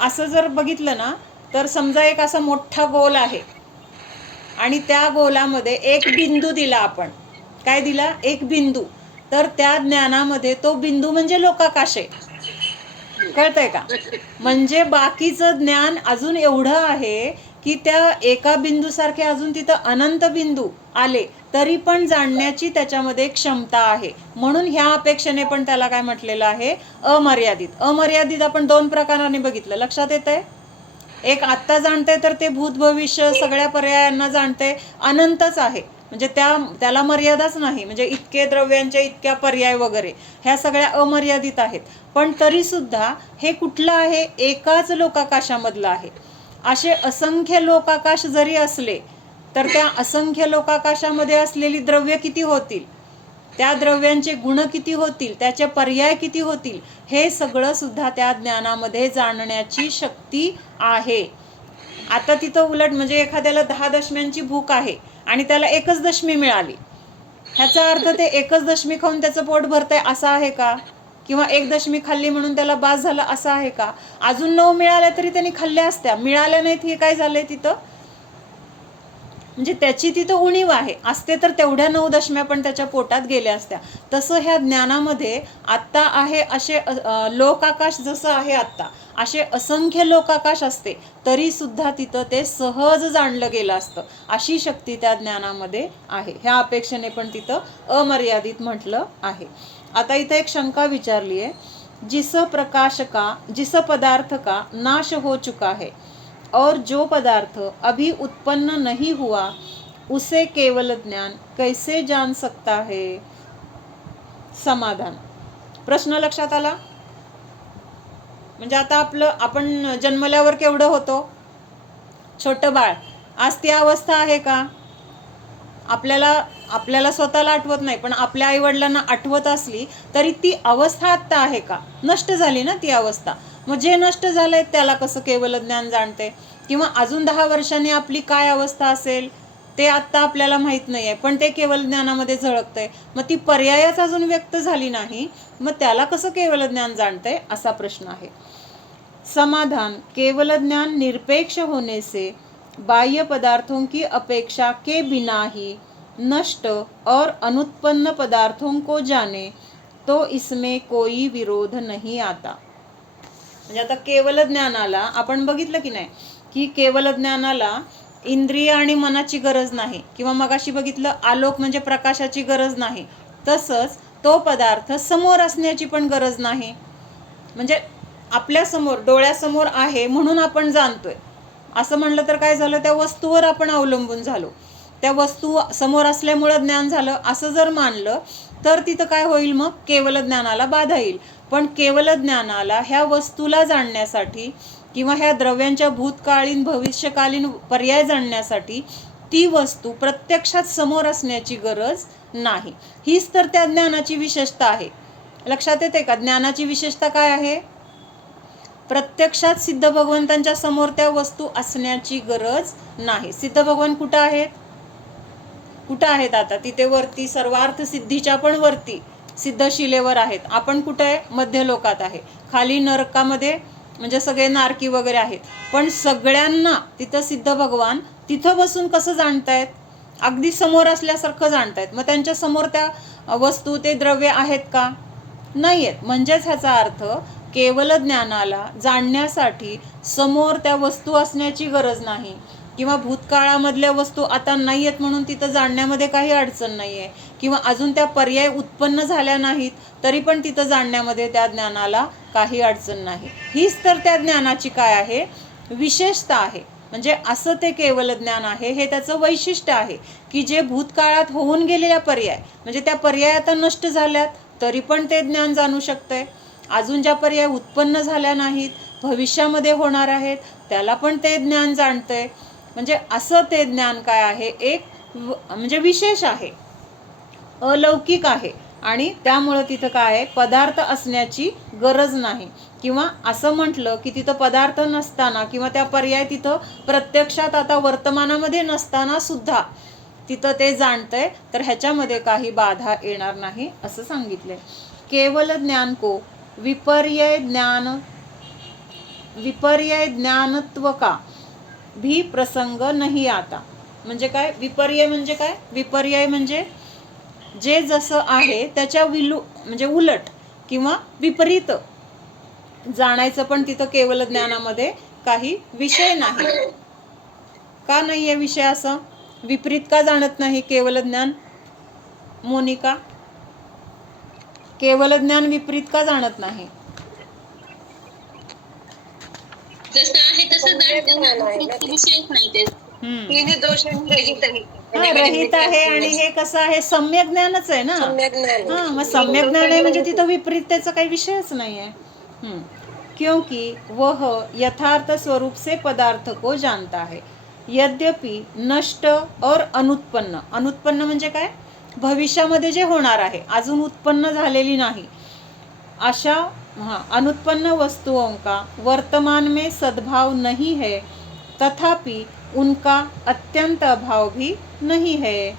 असं जर बघितलं ना, तर समजा एक असा मोठा गोल आहे आणि त्या गोलामध्ये एक बिंदू दिला आपण. काय दिला? एक बिंदू. तर त्या ज्ञानामध्ये तो बिंदू म्हणजे लोकाकाश आहे. कळतंय का? म्हणजे बाकीचं ज्ञान अजून एवढं आहे की त्या एका बिंदूसारखे अजून तिथं अनंत बिंदू आले तरी पण जाणण्याची त्याच्यामध्ये क्षमता आहे. म्हणून ह्या अपेक्षेने पण त्याला काय म्हटलेलं आहे? अमर्यादित. अमर्यादित आपण दोन प्रकाराने बघितलं, लक्षात येतंय? एक आत्ता जाणते तर ते भूत भविष्य सगळ्या पर्यायांना जाणते, अनंतच आहे, म्हणजे त्याला मर्यादाच नाही. म्हणजे इतके द्रव्यांचे इतक्या पर्याय वगैरे ह्या सगळ्या अमर्यादित आहेत. पण तरी सुद्धा हे कुठलं आहे? एकाच लोकाकाशामधलं आहे. असे असंख्य लोकाकाश जरी असले तर त्या असंख्य लोकाकाशामध्ये असलेली द्रव्य किती होतील, त्या द्रव्यांचे गुण किती होतील, त्याचे पर्याय किती होतील, हे सगळं सुद्धा त्या ज्ञानामध्ये जाणण्याची शक्ती आहे. आता तिथं उलट म्हणजे एखाद्याला 10 दशम्यांची भूक आहे आणि त्याला 1च दशमी मिळाली, ह्याचा अर्थ ते 1च दशमी खाऊन त्याचं पोट भरतंय असं आहे का? किंवा 1 दशमी खाल्ली म्हणून त्याला बास झालं असं आहे का? अजून 9 मिळाल्या तरी त्यांनी खाल्ल्या असत्या, मिळाल्या नाहीत, हे काय झालंय तिथं? म्हणजे त्याची तिथं उणीव आहे. असते तर तेवढ्या 9 दशम्या पण त्याच्या पोटात गेल्या असत्या. तसं ह्या ज्ञानामध्ये आत्ता आहे असे लोकाकाश जसं आहे आत्ता, असे असंख्य लोकाकाश असते तरी सुद्धा तिथं ते सहज जाणलं गेलं असतं. अशी शक्ती त्या ज्ञानामध्ये आहे. ह्या अपेक्षेने पण तिथं अमर्यादित म्हटलं आहे. आता इथं एक शंका विचारली आहे, जिस पदार्थ का नाश हो चुका है और जो पदार्थ अभी उत्पन्न नहीं हुआ उसे केवल ज्ञान कैसे जान सकता है? समाधान. प्रश्न लक्षात आला? म्हणजे आता आपण जन्मल्यावर केवढं होतो? छोटं बाळ. आज ती अवस्था आहे का? आपल्याला स्वतःला आठवत नाही, पण आपल्या आईवडिलांना आठवत असली तरी ती अवस्था आत्ता आहे का? नष्ट झाली ना ती अवस्था. मग जे नष्ट झालंय त्याला कसं केवल ज्ञान जाणते? किंवा अजून 10 वर्षांनी आपली काय अवस्था असेल ते आत्ता आपल्याला माहीत नाही आहे, पण ते केवल ज्ञानामध्ये झळकतंय. मग ती पर्यायच अजून व्यक्त झाली नाही, मग त्याला कसं केवल ज्ञान जाणतंय असा प्रश्न आहे. समाधान. केवल ज्ञान निरपेक्ष होने से बाह्य पदार्थों की अपेक्षा के बिना ही नष्ट और अनुत्पन्न पदार्थों को जाने तो इसमें कोई विरोध नहीं आता. म्हणजे आता केवल ज्ञानाला आपण बघितलं की नाही की केवल ज्ञानाला इंद्रिय आणि मनाची गरज नाही, किंवा मगाशी बघितलं आलोक म्हणजे प्रकाशाची गरज नाही. तसंच तो पदार्थ समोर असण्याची पण गरज नाही. म्हणजे आपल्यासमोर डोळ्यासमोर आहे म्हणून आपण जाणतोय असं म्हणलं तर काय झालं? त्या वस्तूवर आपण अवलंबून झालो. त्या वस्तू समोर असल्यामुळं ज्ञान झालं असं जर मानलं तर तिथं काय होईल? मग केवल ज्ञानाला बाधा येईल. पण केवल ज्ञानाला ह्या वस्तूला जाणण्यासाठी किंवा ह्या द्रव्यांच्या भूतकालीन भविष्यकालीन पर्याय जाणण्यासाठी ती वस्तू प्रत्यक्षात समोर असण्याची गरज नाही. हीच तर त्या ज्ञानाची विशेषता आहे. लक्षात येते का? ज्ञानाची विशेषता काय आहे? प्रत्यक्षात सिद्ध भगवंतांच्या समोर त्या वस्तू असण्याची गरज नाही. सिद्ध भगवान कुठं आहेत? कुठं आहेत आता? तिथे वरती सर्वार्थ सिद्धीच्या पण वरती सिद्धशिलेवर आहेत. आपण कुठं आहे? मध्य लोकात आहे. खाली नरकामध्ये म्हणजे सगळे नारकी वगैरे आहेत. पण सगळ्यांना तिथं सिद्ध भगवान तिथं बसून कसं जाणतायत? अगदी समोर असल्यासारखं जाणतायत. मग त्यांच्या समोर त्या वस्तू ते द्रव्य आहेत का? नाही आहेत. म्हणजेच ह्याचा अर्थ केवल ज्ञानाला जाणण्यासाठी समोर त्या वस्तू असण्याची गरज नाही, किंवा भूतकाळामधल्या वस्तू आता नाही आहेत म्हणून तिथं जाणण्यामध्ये काही अडचण नाही आहे, किंवा अजून त्या पर्याय उत्पन्न झाल्या नाहीत तरी पण तिथं जाणण्यामध्ये त्या ज्ञानाला काही अडचण नाही. हीच तर त्या ज्ञानाची काय आहे, विशेषता आहे. म्हणजे असं ते केवल ज्ञान आहे, हे त्याचं वैशिष्ट्य आहे की जे भूतकाळात होऊन गेलेल्या पर्याय, म्हणजे त्या पर्याय आता नष्ट झाल्यात तरी पण ते ज्ञान जाणू शकतंय. अजून ज्या पर्याय उत्पन्न झाल्या नाहीत, भविष्यामध्ये होणार आहेत, त्याला पण ते ज्ञान जाणतंय. म्हणजे असं ते ज्ञान काय आहे, एक म्हणजे विशेष आहे, अलौकिक आहे. आणि त्यामुळं तिथं काय आहे, पदार्थ असण्याची गरज नाही. किंवा असं म्हटलं की तिथं पदार्थ नसताना किंवा त्या पर्याय तिथं प्रत्यक्षात आता वर्तमानामध्ये नसताना सुद्धा तिथं ते जाणतंय, तर ह्याच्यामध्ये काही बाधा येणार नाही असं सांगितलंय. केवल ज्ञान को विपर्यय ज्ञानत्व का भी प्रसंग नहीं आता. म्हणजे काय विपर्यय, म्हणजे काय विपर्यय, म्हणजे जे जसं आहे त्याच्या म्हणजे उलट किंवा विपरीत जाणायचं पण तिथं केवल ज्ञानामध्ये काही विषय नाही. का नाही आहे विषय, असं विपरीत का जाणत नाही केवल ज्ञान? मोनिका, केवल ज्ञान विपरीत का जाणत नाही? जसं आहे तसं जाणतं, विषयच नाही ते. रहित आहे. आणि हे कसं आहे, सम्यक ज्ञानच आहे ना. मग सम्यक ज्ञान आहे म्हणजे तिथं विपरीत त्याचा काही विषयच नाही आहे. क्योंकि वह यथार्थ स्वरूप से पदार्थ को जानता है, यद्यपि नष्ट और अनुत्पन्न. अनुत्पन्न म्हणजे काय, भविष्यामध्ये जे होणार आहे, अजून उत्पन्न झालेली नाही अशा अनुत्पन्न वस्तुओं का वर्तमान में सद्भाव नहीं है, तथापि उनका अत्यंत अभाव भी नहीं है.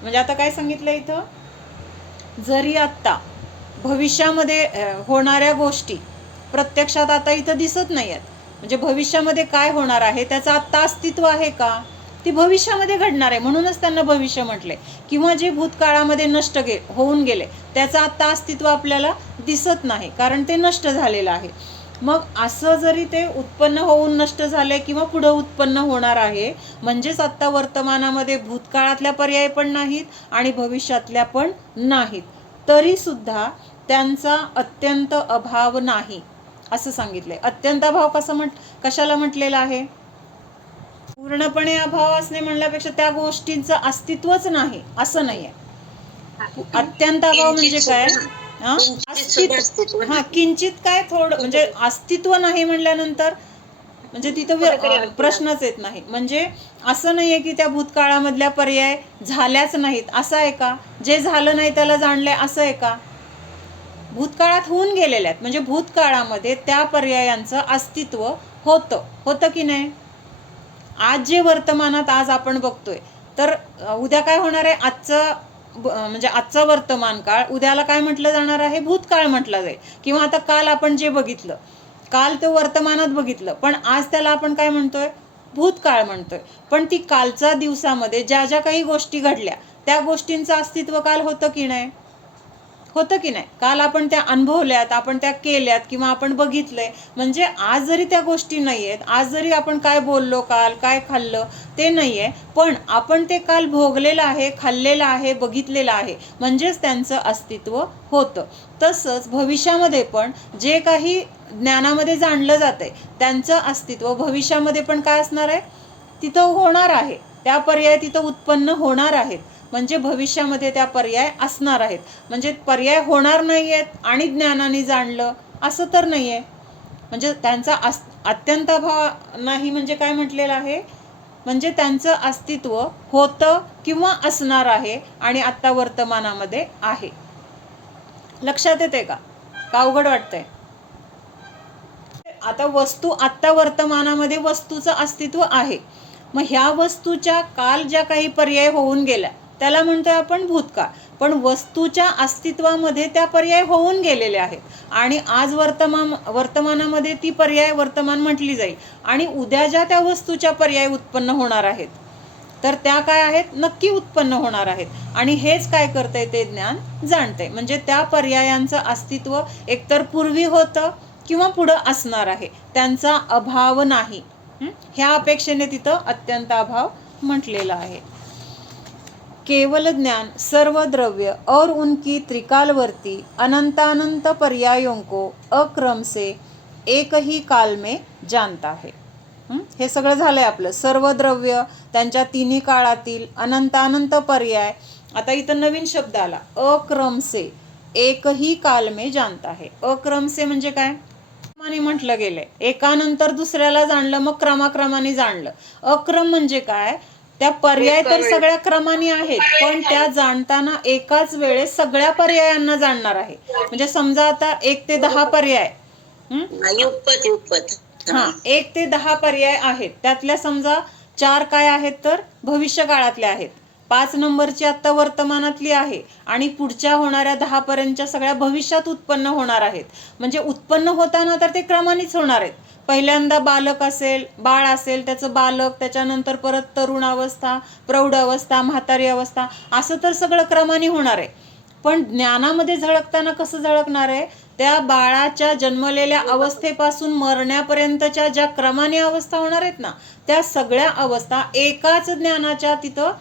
म्हणजे आता काय सांगितलं इथं, जरी आत्ता भविष्यामध्ये होणाऱ्या गोष्टी प्रत्यक्षात आता इथं दिसत नाही आहेत, म्हणजे भविष्यामध्ये काय होणार आहे त्याचं आत्ता अस्तित्व आहे का, ती भविष्यामध्ये घडणार आहे म्हणूनच त्यांना भविष्य म्हटले. किंवा जे भूतकाळामध्ये नष्ट होऊन गेले त्याचं आत्ता अस्तित्व आपल्याला दिसत नाही, कारण ते नष्ट झालेलं आहे. मग असं जरी ते उत्पन्न होऊन नष्ट झाले किंवा पुढं उत्पन्न होणार आहे, म्हणजेच आत्ता वर्तमानामध्ये भूतकाळातल्या पर्याय पण नाहीत आणि भविष्यातल्या पण नाहीत, तरी सुद्धा त्यांचा अत्यंत अभाव नाही असं सांगितलंय. अत्यंत अभाव कशाला म्हटलेला आहे, पूर्णपणे अभाव असणे म्हणल्यापेक्षा त्या गोष्टींचं अस्तित्वच नाही असं नाहीये. अत्यंत अभाव म्हणजे काय, अस्तित्व, किंचित काय थोडं, म्हणजे अस्तित्व नाही म्हणल्यानंतर म्हणजे तिथं प्रश्नच येत नाही. म्हणजे असं नाहीये की त्या भूतकाळामधल्या पर्याय झाल्याच नाहीत असं आहे का, जे झालं नाही त्याला जाणलंय असं आहे का, भूतकाळात होऊन गेलेल्या आहेत, म्हणजे भूतकाळामध्ये त्या पर्यायांचं अस्तित्व होतं की नाही. आज जे वर्तमानात आज आपण बघतोय, तर उद्या काय होणार आहे, म्हणजे आजचा वर्तमान काळ उद्याला काय म्हटलं जाणार आहे, भूतकाळ म्हटलं जाईल. किंवा आता काल आपण जे बघितलं, काल तो वर्तमानात बघितलं, पण आज त्याला आपण काय म्हणतोय, भूतकाळ म्हणतोय. पण ती कालच्या दिवसामध्ये ज्या ज्या काही गोष्टी घडल्या त्या गोष्टींचं अस्तित्व काल होतं की नाही, काल आपण त्या अनुभवल्यात, आपण त्या केल्यात किंवा आपण बघितलंय. म्हणजे आज जरी त्या गोष्टी नाही आहेत, आज जरी आपण काय बोललो, काल काय खाल्लं ते नाही आहे, पण आपण ते काल भोगलेलं आहे, खाल्लेलं आहे, बघितलेलं आहे, म्हणजेच त्यांचं अस्तित्व होतं. तसंच भविष्यामध्ये पण जे काही ज्ञानामध्ये जाणलं जातंय त्यांचं अस्तित्व भविष्यामध्ये पण काय असणार आहे, तिथं होणार आहे. त्या पर्याय तिथं उत्पन्न होणार आहेत, म्हणजे भविष्यामध्ये त्या पर्याय असणार आहेत. म्हणजे पर्याय होणार नाही आहेत आणि ज्ञानाने जाणलं असं तर नाही आहे. म्हणजे त्यांचा अत्यंत अभाव नाही म्हणजे काय म्हटलेलं आहे, म्हणजे त्यांचं अस्तित्व होतं किंवा असणार आहे आणि आत्ता वर्तमानामध्ये आहे. लक्षात येते का अवघड वाटतंय. आता वस्तू आत्ता वर्तमानामध्ये वस्तूचं अस्तित्व आहे, मग ह्या वस्तूच्या काल ज्या काही पर्याय होऊन गेल्या त्याला म्हणतोय आपण भूतकाळ, पण वस्तूच्या अस्तित्वामध्ये त्या पर्याय होऊन गेलेले आहेत आणि आज वर्तमानामध्ये ती पर्याय वर्तमान म्हटली जाईल आणि उद्या ज्या त्या वस्तूच्या पर्याय उत्पन्न होणार आहेत तर त्या काय आहेत, नक्की उत्पन्न होणार आहेत. आणि हेच काय करतंय, ते ज्ञान जाणते. म्हणजे त्या पर्यायांचं अस्तित्व एकतर पूर्वी होतं किंवा पुढं असणार आहे, त्यांचा अभाव नाही. ह्या अपेक्षेने तिथं अत्यंत अभाव म्हटलेलं आहे. केवल ज्ञान सर्व द्रव्य और उनकी त्रिकालवर्ती अनंतानंत पर्यायों को अक्रम से एक ही काल में जानता है. हे सगळं झालंय आपलं. सर्व द्रव्य, त्यांच्या तिन्ही काळातील अनंतानंत पर्याय. आता इथं नवीन शब्द आला, अक्रम से एकही काल में जानता है. अक्रम से म्हणजे काय, क्रमाने म्हटलं गेलंय, एकानंतर दुसऱ्याला जाणलं, मग क्रमाक्रमाने जाणलं. अक्रम म्हणजे काय, त्या पर्याय तर सगळ्या क्रमाने आहेत, पण त्या जाणताना एकाच वेळेस सगळ्या पर्यायांना जाणणार आहे. म्हणजे समजा आता 1 ते 10 पर्याय, युगपत 1 ते 10 पर्याय आहेत. त्यातल्या समजा 4 काय आहेत, तर भविष्य काळातल्या आहेत. 5 नंबरची आत्ता वर्तमानातली आहे आणि पुढच्या होणाऱ्या 10 पर्यंतच्या सगळ्या भविष्यात उत्पन्न होणार आहेत. म्हणजे उत्पन्न होताना तर ते क्रमानेच होणार आहेत. पहिल्यांदा बालक असेल, बाळ असेल, त्याचं बालक, त्याच्यानंतर परत तरुण अवस्था, प्रौढ अवस्था, म्हातारी अवस्था, असं तर सगळं क्रमाने होणार आहे. पण ज्ञानामध्ये झळकताना कसं झळकणार आहे, त्या बाळाच्या जन्मलेल्या अवस्थेपासून मरण्यापर्यंतच्या ज्या क्रमाने अवस्था होणार आहेत ना, त्या सगळ्या अवस्था एकाच ज्ञानाच्या तिथं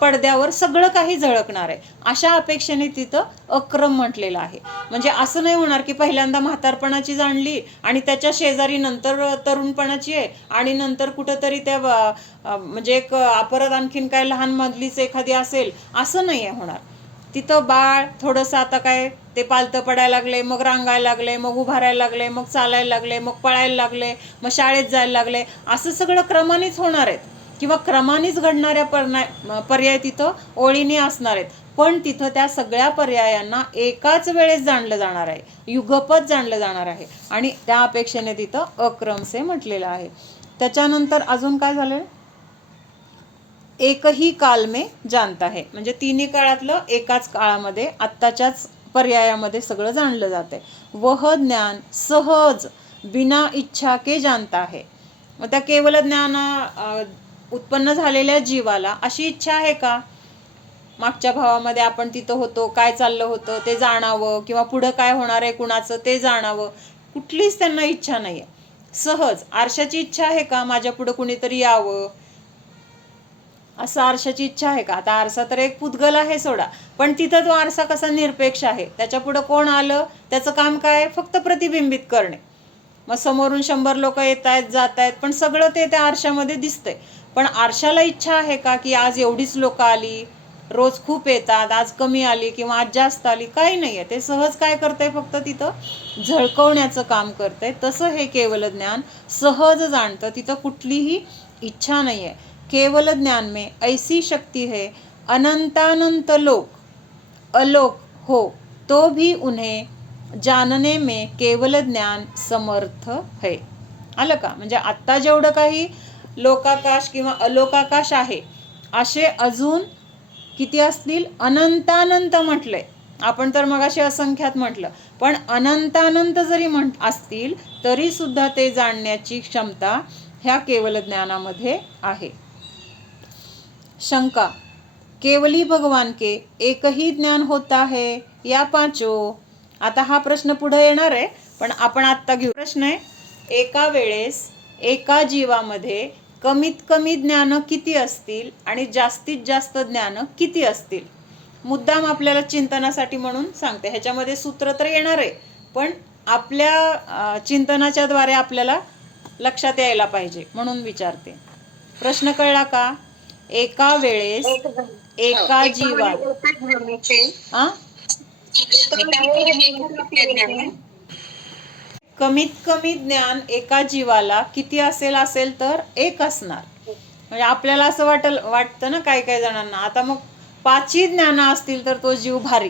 पडद्यावर सगळं काही झळकणार आहे. अशा अपेक्षेने तिथं अक्रम म्हटलेलं आहे. म्हणजे असं नाही होणार की पहिल्यांदा म्हातारपणाची जाणली आणि त्याच्या शेजारी नंतर तरुणपणाची आहे आणि नंतर कुठंतरी त्या म्हणजे एक परत आणखीन काय लहान मधलीच एखादी असेल, असं नाही आहे होणार. तिथं बाळ थोडंसं आता काय ते पालतं पडायला लागले, मग रांगायला लागले, मग उभारायला लागले, मग चालायला लागले, मग पळायला लागले, मग शाळेत जायला लागले, असं सगळं क्रमानेच होणार आहेत किंवा क्रमानेच घडणाऱ्या पर्याय तिथं ओळीने असणार आहेत. पण तिथं त्या सगळ्या पर्यायांना एकाच वेळेस जाणलं जाणार आहे, युगपत जाणलं जाणार आहे. आणि त्या अपेक्षेने तिथं अक्रमसे म्हटलेलं आहे. त्याच्यानंतर अजून काय झालं, एकही काल में जानता है. म्हणजे तिन्ही काळातलं एकाच काळामध्ये आत्ताच्याच पर्यायामध्ये सगळं जाणलं जाते. वह ज्ञान सहज बिना इच्छा के जानता है. मग त्या केवल ज्ञान उत्पन्न झालेल्या जीवाला अशी इच्छा आहे का, मागच्या भावामध्ये आपण तिथं होतो, काय चाललं होतं ते जाणावं किंवा पुढं काय होणार आहे कुणाचं ते जाणावं, कुठलीच त्यांना इच्छा नाही आहे. सहज आरशाची इच्छा आहे का, माझ्या पुढं कुणीतरी यावं, असं आरशाची इच्छा आहे का. आता आरसा तर एक पुद्गल आहे सोडा, पण तिथं तो आरसा कसा निरपेक्ष आहे, त्याच्या पुढं कोण आलं, त्याचं काम काय, फक्त प्रतिबिंबित करणे. मग समोरून 100 लोक येत आहेत जात आहेत, पण सगळं ते त्या आरशामध्ये दिसतंय. पण आरशाला इच्छा आहे का की आज एवढीच लोक आली, रोज खूप येतात, आज कमी आली किंवा आज जास्त आली, काही नाही आहे. ते सहज काय करतंय, फक्त तिथं झळकवण्याचं काम करतंय. तसं हे केवल ज्ञान सहज जाणतं, तिथं कुठलीही इच्छा नाही आहे. केवल ज्ञान में ऐसी शक्ति है अनंतानंत लोक अलोक हो तो भी उन्हें जानने में केवल ज्ञान समर्थ है. आलं का. म्हणजे आत्ता जेवढं काही लोकाकाश किंवा अलोकाकाश आहे, असे अजून किती असतील, अनंतानंत म्हटलंय आपण, तर मगाशी असंख्यात म्हटलं, पण अनंतानंत जरी असतील तरी सुद्धा ते जाणण्याची क्षमता ह्या केवल ज्ञानामध्ये आहे. शंका, केवली भगवान के एक ही ज्ञान होता है या पांचों. आता हा प्रश्न पुढे येणार आहे, पण आपण आत्ता घेऊ. प्रश्न आहे, एका वेळेस एका जीवामध्ये कमीत कमी ज्ञान किती असतील आणि जास्तीत जास्त ज्ञान किती असतील. मुद्दाम आपल्याला चिंतनासाठी म्हणून सांगते. ह्याच्यामध्ये सूत्र तर येणार आहे, पण आपल्या चिंतनाच्या द्वारे आपल्याला लक्षात यायला पाहिजे म्हणून विचारते. प्रश्न कळला का. एका वेळेस एका जीवात कमीत कमी ज्ञान एका जीवाला किती असेल तर 1 असणार. म्हणजे आपल्याला असं वाटतं ना काही काही जणांना, आता मग 5ही ज्ञान असतील तर तो जीव भारी,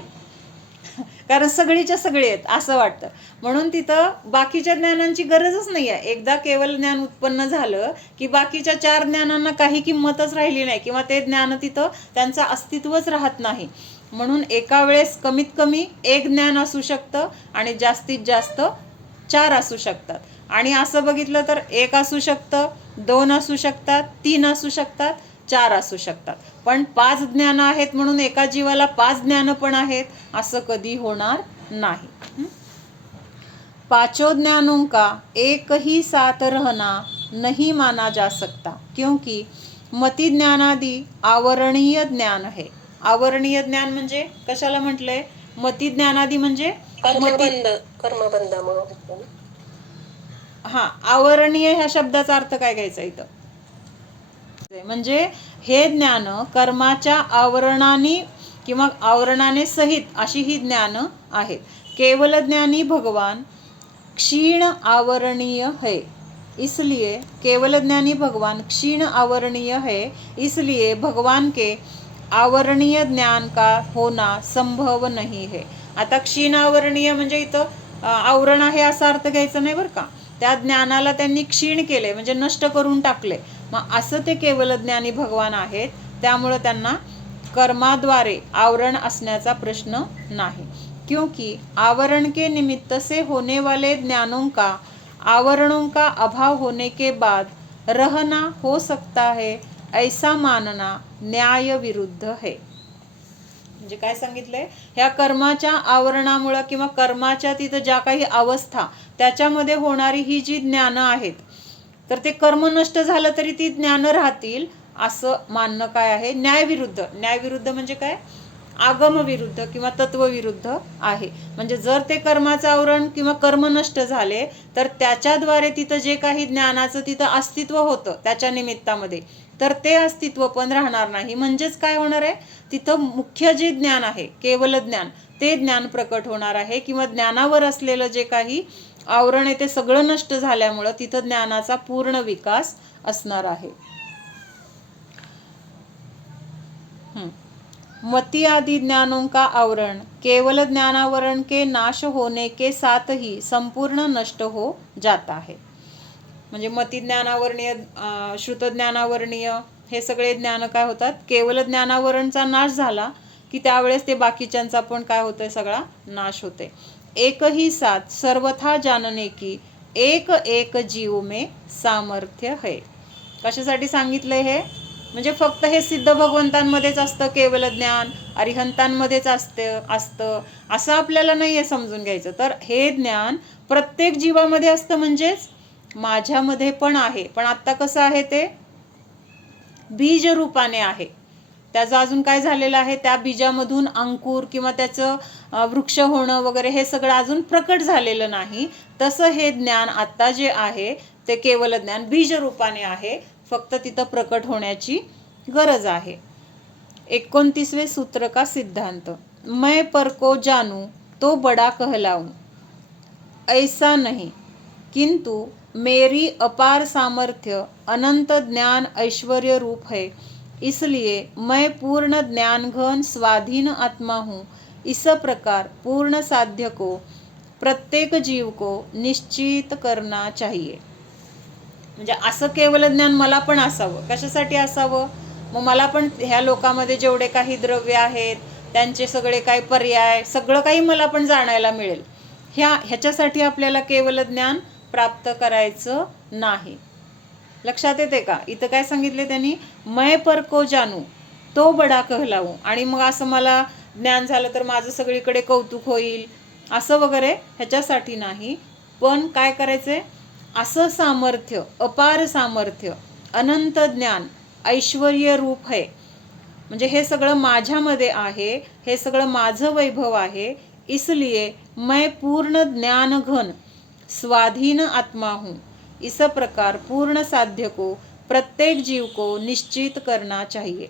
कारण सगळीच्या सगळी आहेत असं वाटतं. म्हणून तिथं बाकीच्या ज्ञानांची गरजच नाही आहे. एकदा केवल ज्ञान उत्पन्न झालं की बाकीच्या 4 ज्ञानांना काही किंमतच राहिली नाही किंवा ते ज्ञान तिथं त्यांचं अस्तित्वच राहत नाही. म्हणून एका वेळेस कमीत कमी 1 ज्ञान असू शकतं आणि जास्तीत जास्त 4 असू शकतात. आणि असं बघितलं तर 1 असू शकतं, 2 असू शकतात, 3 असू शकतात, 4 असू शकतात, पण 5 ज्ञान आहेत म्हणून एका जीवाला 5 ज्ञान पण आहेत असं कधी होणार नाही. पांचों ज्ञानों का एक ही साथ रहना नहीं माना जा सकता, क्योंकि मति ज्ञानादि आवरणीय ज्ञान है. आवरणीय ज्ञान म्हणजे कशाला म्हटलंय? मति ज्ञानादि म्हणजे कर्मबंधामुळे. हा, आवरणीय ह्या शब्दाचा अर्थ काय घ्यायचा इथं? म्हणजे हे ज्ञान कर्माच्या आवरणाने किंवा आवरणाने सहित अशी ही ज्ञान आहेत. केवल ज्ञानी भगवान क्षीण आवरणीय है, इसलिए केवल ज्ञानी भगवान क्षीण आवरणीय है, इसलिए भगवान के आवरणीय ज्ञान का होना संभव नहीं है. आता क्षीण आवरणीय म्हणजे इथं आवरण आहे असा अर्थ घ्यायचा नाही बरं का. त्या ज्ञानाला त्यांनी क्षीण केले म्हणजे नष्ट करून टाकले. मग असं ते केवल ज्ञानी भगवान आहेत, त्यामुळे त्यांना कर्माद्वारे आवरण असण्याचा प्रश्न नाही. क्योंकि आवरण के निमित्त से होने वाले ज्ञानों का आवरणों का अभाव होने के बाद रहना हो सकता है, ऐसा मानना न्याय विरुद्ध है. म्हणजे काय सांगितलंय? ह्या कर्माच्या आवरणामुळे किंवा कर्माच्या तिथं ज्या काही अवस्था त्याच्यामध्ये होणारी ही जी ज्ञानं आहेत, तर ते कर्म नष्ट झालं तरी ती ज्ञानं राहतील असं मानणं काय आहे? न्यायविरुद्ध. न्यायविरुद्ध म्हणजे काय? आगमविरुद्ध किंवा तत्वविरुद्ध आहे. म्हणजे जर ते कर्माचं आवरण किंवा कर्म नष्ट झाले तर त्याच्याद्वारे तिथं जे काही ज्ञानाचं तिथं अस्तित्व होतं त्याच्या निमित्तामध्ये, तर ते अस्तित्व पण राहणार नाही. म्हणजेच काय होणार आहे? तिथं मुख्य जे ज्ञान आहे, केवल ज्ञान, ते ज्ञान प्रकट होणार आहे किंवा ज्ञानावर असलेलं जे काही आवरण आहे ते सगळं नष्ट झाल्यामुळं तिथं ज्ञानाचा पूर्ण विकास असणार आहे. मति आदि ज्ञानों का आवरण केवल ज्ञानावरण के नाश होने के साथ ही संपूर्ण नष्ट हो जाता है. म्हणजे मति ज्ञानावरणीय, श्रुत ज्ञानावरणीय हे सगळे ज्ञान काय होतात? केवल ज्ञानावरणचा नाश झाला की त्यावेळेस ते बाकीच्यांचा पण काय होतंय? सगळा नाश होते. एक ही साथ सर्वथा जानने की एक एक जीव में सामर्थ्य है. कशासाठी सांगितलंय हे? म्हणजे फक्त हे सिद्ध भगवंतांमध्येच असतं केवल ज्ञान, अरिहंतांमध्येच असतं असं आपल्याला नाही आहे समजून घ्यायचं. तर हे ज्ञान प्रत्येक जीवामध्ये असतं, म्हणजेच माझ्यामध्ये पण आहे. पण आत्ता कसं आहे? ते बीज रूपाने आहे. त्याचं अजून काय झालेलं आहे? त्या बीजामधून अंकुर किंवा त्याचं वृक्ष होणं वगैरे हे सगळं अजून प्रकट झालेलं नाही. तसं हे ज्ञान आत्ता जे आहे ते केवल ज्ञान बीज रूपाने आहे, फक्त तिथं प्रकट होण्याची गरज आहे. 29वें सूत्र का सिद्धांत. मैं पर को जानूं तो बड़ा कहलाऊं, ऐसा नहीं, किंतु मेरी अपार सामर्थ्य अनंत ज्ञान ऐश्वर्य रूप है, इसलिए मैं पूर्ण ज्ञान घन स्वाधीन आत्मा हूँ. इस प्रकार पूर्ण साध्य को प्रत्येक जीव को निश्चित करना चाहिए. म्हणजे असं केवल ज्ञान मला पण असावं. कशासाठी असावं? मग मला पण ह्या लोकांमध्ये जेवढे काही द्रव्य आहेत त्यांचे सगळे काही पर्याय सगळं काही मला पण जाणायला मिळेल. ह्याच्यासाठी आपल्याला केवल ज्ञान प्राप्त करायचं नाही. लक्षात येते का? इथं काय सांगितले त्यांनी? मैं पर को जानू तो बडा कहलावू. आणि मग असं मला ज्ञान झालं तर माझं सगळीकडे कौतुक होईल असं वगैरे ह्याच्यासाठी नाही. पण काय करायचंय? असं सामर्थ्य, अपार सामर्थ्य, अनंत ज्ञान, ऐश्वर्य रूप है, म्हणजे हे सगळं माझ्यामध्ये आहे, हे सगळं माझं वैभव आहे. इसलिए मैं पूर्ण ज्ञान घन स्वाधीन आत्मा हूँ. इस प्रकार पूर्ण साध्य को प्रत्येक जीव को निश्चित करना चाहिए.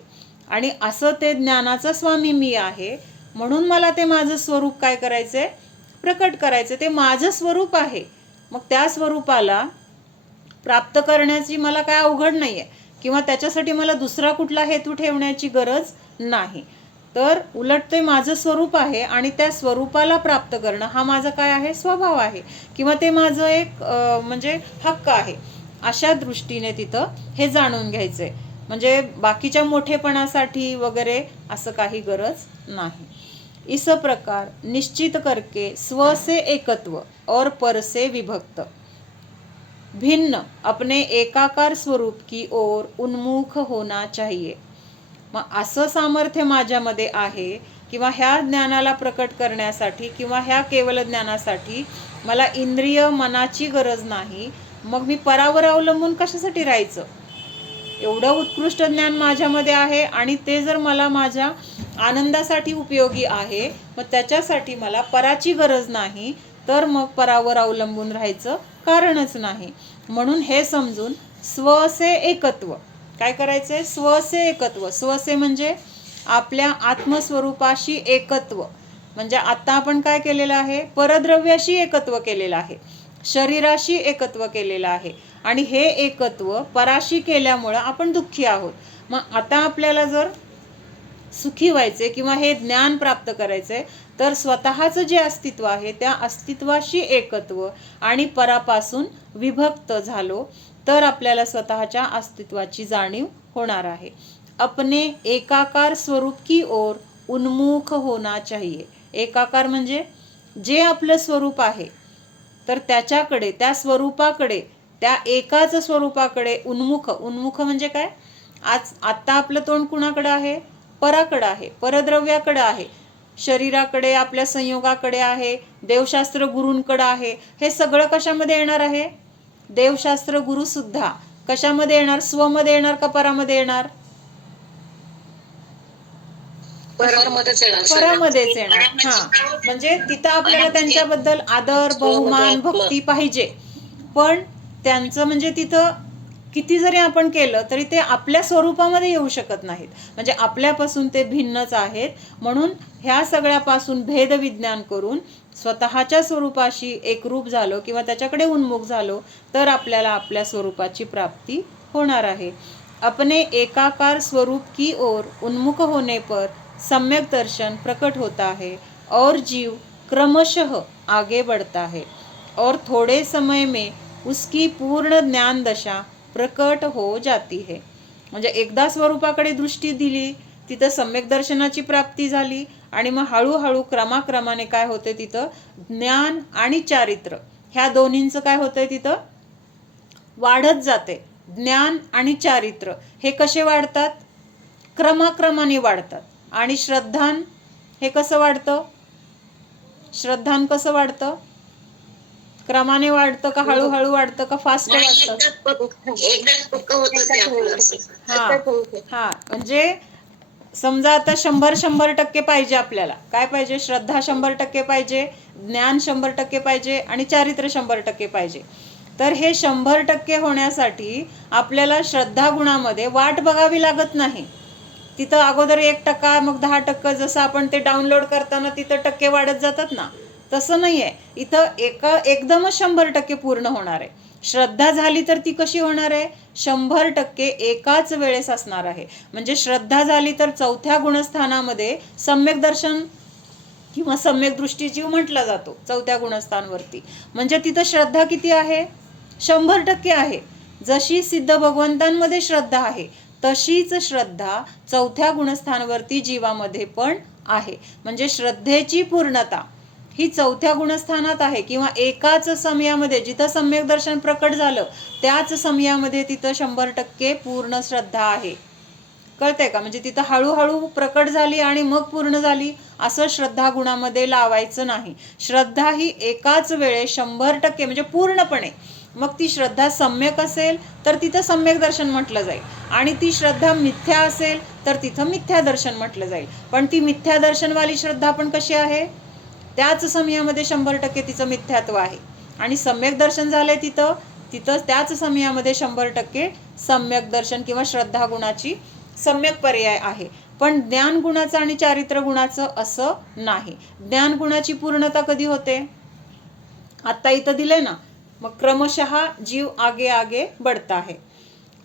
आणि असं ते ज्ञानाचा स्वामी मी आहे, म्हणून मला ते माझं स्वरूप काय करायचंय? प्रकट करायचं. ते माझं स्वरूप आहे. मग त्या स्वरूपाला प्राप्त करण्याची मला काय अवघड नाही आहे किंवा त्याच्यासाठी मला दुसरा कुठला हेतू ठेवण्याची गरज नाही. तर उलट ते माझं स्वरूप आहे आणि त्या स्वरूपाला प्राप्त करणं हा माझा काय आहे? स्वभाव आहे किंवा ते माझं एक म्हणजे हक्क आहे. अशा दृष्टीने तिथं हे जाणून घ्यायचंय. म्हणजे बाकीच्या मोठेपणासाठी वगैरे असं काही गरज नाही. इस प्रकार निश्चित करके स्व से एकत्व और पर से विभक्त, भिन्न अपने एकाकार स्वरूप की ओर उन्मुख होना चाहिए. मग असं सामर्थ्य माझ्यामध्ये आहे किंवा ह्या ज्ञानाला प्रकट करण्यासाठी किंवा ह्या केवल ज्ञानासाठी मला इंद्रिय मनाची गरज नाही. मग मी परावर अवलंबून कशासाठी राहायचं? एवढं उत्कृष्ट ज्ञान माझ्यामध्ये आहे आणि ते जर मला माझ्या आनंदासाठी उपयोगी आहे, मग त्याच्यासाठी मला पराची गरज नाही, तर मग परावर अवलंबून राहायचं कारणच नाही. म्हणून हे समजून स्वसे एकत्व काय करायचंय? स्वसे एकत्व. स्वसे म्हणजे आपल्या आत्मस्वरूपाशी एकत्व. म्हणजे आता आपण काय केलेलं आहे? परद्रव्याशी एकत्व केलेलं आहे, शरीराशी एकत्व केलेलं आहे आणि हे एकत्व पराशी केल्यामुळं आपण दुःखी आहोत. मग आता आपल्याला जर सुखी व्हायचे किंवा हे ज्ञान प्राप्त करायचे तर स्वतःचं जे अस्तित्व आहे त्या अस्तित्वाशी एकत्व आणि परापासून विभक्त झालो तर आपल्याला स्वतःच्या अस्तित्वाची जाणीव होणार आहे. अपने एकाकार स्वरूप की ओर उन्मुख होना चाहिए. एकाकार म्हणजे जे आपलं स्वरूप आहे तर त्याच्याकडे, त्या स्वरूपाकडे, त्या एकाच स्वरूपाकडे उन्मुख. उन्मुख म्हणजे काय? आत्ता आपलं तोंड कुणाकडे आहे? पराकडे आहे, परद्रव्याकडे आहे, शरीराकडे, आपल्या संयोगाकडे आहे, देवशास्त्र गुरूंकडे आहे. हे सगळं कशामध्ये येणार आहे? देवशास्त्र गुरु सुद्धा कशामध्ये येणार? स्वमध्ये येणार का परामध्ये येणार? परामध्येच येणार. हा, म्हणजे तिथं आपल्याला त्यांच्याबद्दल आदर, बहुमान, भक्ती पाहिजे. पण त्यांचं म्हणजे तिथं किती जरी आपण केलं तरी ते आपल्या स्वरूपामध्ये येऊ शकत नाहीत. म्हणजे आपल्यापासून ते भिन्नच आहेत. म्हणून ह्या सगळ्यापासून भेदविज्ञान करून स्वतःच्या स्वरूपाशी एकरूप झालो किंवा त्याच्याकडे उन्मुख झालो तर आपल्याला आपल्या स्वरूपाची प्राप्ती होणार आहे. अपने एकाकार स्वरूप की ओर उन्मुख होने पर सम्यक दर्शन प्रकट होता है और जीव क्रमशः आगे बढ़ता है और थोड़े समय में उसकी पूर्ण ज्ञान दशा प्रकट हो जाती है. म्हणजे एकदा स्वरूपाकडे दृष्टी दिली, तिथं सम्यक दर्शनाची प्राप्ती झाली आणि मग हळूहळू क्रमाक्रमाने काय होते? तिथं ज्ञान आणि चारित्र्य ह्या दोन्हींचं काय होतंय? तिथं वाढत जाते. ज्ञान आणि चारित्र्य हे कसे वाढतात? क्रमाक्रमाने वाढतात. आणि श्रद्धान हे कसं वाढतं? श्रद्धान कसं वाढतं? क्रमाने वाढतं का हळूहळू वाढतं का फास्ट वाढतं? हा, म्हणजे समजा आता 100% पाहिजे आपल्याला. काय पाहिजे? श्रद्धा 100% पाहिजे, ज्ञान 100% पाहिजे आणि चारित्र्य 100% पाहिजे. तर हे 100% होण्यासाठी आपल्याला श्रद्धा गुणामध्ये वाट बघावी लागत नाही. तिथं अगोदर 1% मग 10%, जसं आपण ते डाउनलोड करताना तिथं टक्के वाढत जातात ना, तसं नाही आहे. इथं एकदमच 100% पूर्ण होणार आहे. श्रद्धा झाली तर ती कशी होणार आहे? 100% एकाच वेळेस असणार आहे. म्हणजे श्रद्धा झाली तर 4थ्या गुणस्थानामध्ये सम्यक दर्शन किंवा सम्यक दृष्टी जीव म्हटला जातो 4थ्या गुणस्थानवरती. म्हणजे तिथं श्रद्धा किती आहे? 100% आहे. जशी सिद्ध भगवंतांमध्ये श्रद्धा आहे तशीच श्रद्धा 4थ्या गुणस्थानावरती जीवामध्ये पण आहे. म्हणजे श्रद्धेची पूर्णता ही 4थ्या गुणस्थानात आहे किंवा एकाच समयामध्ये जिथं सम्यक दर्शन प्रकट झालं त्याच समयामध्ये तिथं 100% पूर्ण श्रद्धा आहे. कळतंय का? म्हणजे तिथं हळूहळू प्रकट झाली आणि मग पूर्ण झाली असं श्रद्धा गुणामध्ये लावायचं नाही. श्रद्धा ही एकाच वेळे 100% म्हणजे पूर्णपणे. मग ती श्रद्धा सम्यक असेल तर तिथं सम्यक दर्शन म्हटलं जाईल आणि ती श्रद्धा मिथ्या असेल तर तिथं मिथ्या दर्शन म्हटलं जाईल. पण ती मिथ्या दर्शनवाली श्रद्धा पण कशी आहे? त्याच समयामध्ये 100% तिचं मिथ्यात्व आहे. आणि सम्यक दर्शन झालंय तिथं त्याच समयामध्ये 100% सम्यक दर्शन किंवा श्रद्धा गुणाची सम्यक पर्याय आहे. पण ज्ञान गुणाचं आणि चारित्र्य गुणाचं असं नाही. ज्ञान गुणाची पूर्णता कधी होते? आता इथं दिलंय ना, मग क्रमशः जीव आगे आगे बढ़ता है.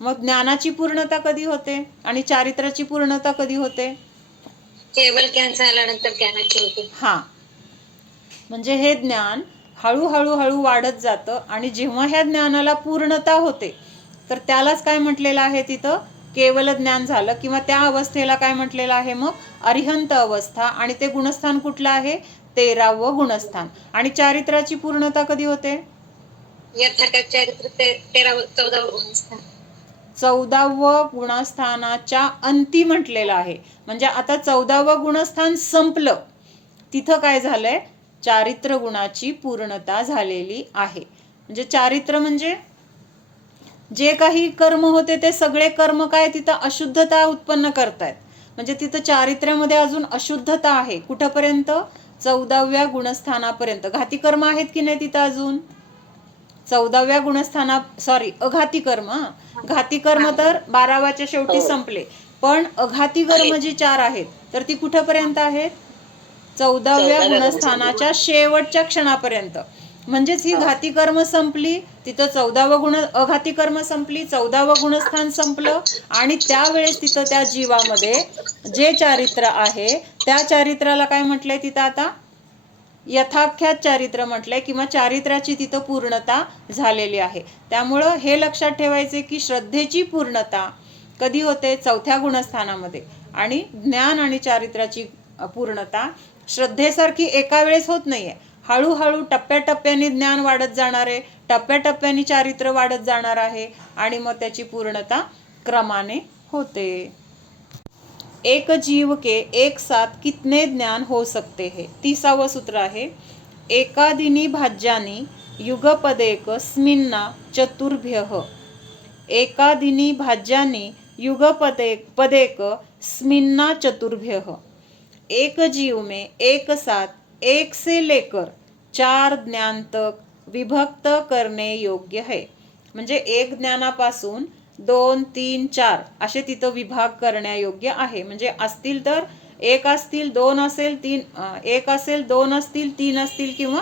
मग ज्ञानाची पूर्णता कधी होते आणि चारित्र्याची पूर्णता कधी होते? केवल ज्ञान झाल्यानंतर ज्ञानाची होते. हा, म्हणजे हे ज्ञान हळूहळू हळू वाढत जातं आणि जेव्हा ह्या ज्ञानाला पूर्णता होते तर त्यालाच काय म्हटलेलं आहे? तिथं केवल ज्ञान झालं किंवा त्या अवस्थेला काय म्हटलेलं आहे? मग अरिहंत अवस्था. आणि ते गुणस्थान कुठलं आहे? 13वं गुणस्थान. आणि चारित्र्याची पूर्णता कधी होते? यथार्थ चारित्र 13-14 गुणस्थान. 14वं गुणस्थानाच्या अंती म्हटलेलं आहे. म्हणजे आता 14वं गुणस्थान संपलं, तिथं काय झालंय, चारित्र गुणाची पूर्णता झालेली आहे. म्हणजे चारित्र म्हणजे जे काही कर्म होते ते सगळे कर्म काय तिथं अशुद्धता उत्पन्न करतायत. म्हणजे तिथं चारित्र्यामध्ये अजून अशुद्धता आहे. कुठपर्यंत? 14व्या गुणस्थानापर्यंत. घाती कर्म आहेत की नाही तिथं अजून? 14व्या गुणस्थाना अघाती कर्म. घाती कर्म तर 12वाच्या शेवटी संपले, पण अघाती कर्म जी 4 आहेत तर ती कुठपर्यंत आहेत? 14व्या गुणस्थानाच्या शेवटच्या क्षणापर्यंत. म्हणजेच ही घाती कर्म संपली, तिथं 14वं अघाती कर्म संपली, 14वं गुणस्थान संपलं, आणि त्यावेळेस तिथं त्या जीवामध्ये जे चारित्र आहे त्या चारित्राला काय म्हटलंय तिथं आता? यथाख्यात चारित्र म्हटलंय, किंवा चारित्राची तिथं पूर्णता झालेली आहे. त्यामुळं हे लक्षात ठेवायचे की श्रद्धेची पूर्णता कधी होते? 4थ्या गुणस्थानामध्ये. आणि ज्ञान आणि चारित्राची पूर्णता श्रद्धेसारखी एका वेळेस होत नाहीये. हळूहळू टप्प्याटप्प्याने ज्ञान वाढत जाणार आहे, टप्प्याटप्प्याने चारित्र वाढत जाणार आहे, आणि मग त्याची पूर्णता क्रमाने होते. एक जीव के एक साथ कितने ज्ञान हो सकते हैं? 30वं सूत्र आहे. एकादिनी भाज्यानी युगपदेक स्मिन्ना चतुर्भ्यः. एकादिनी भाज्यानी युगपदेक स्मिन्ना चतुर्भ्यः. एक जीव में एक साथ एक से लेकर 4 ज्ञान तक विभक्त करणे योग्य है. म्हणजे एक ज्ञानापासून 2, 3, 4 असे तिथं विभाग करण्यायोग्य आहे. म्हणजे असतील तर एक असतील, 2 असेल, 1 असेल, 2 असतील, 3 असतील, किंवा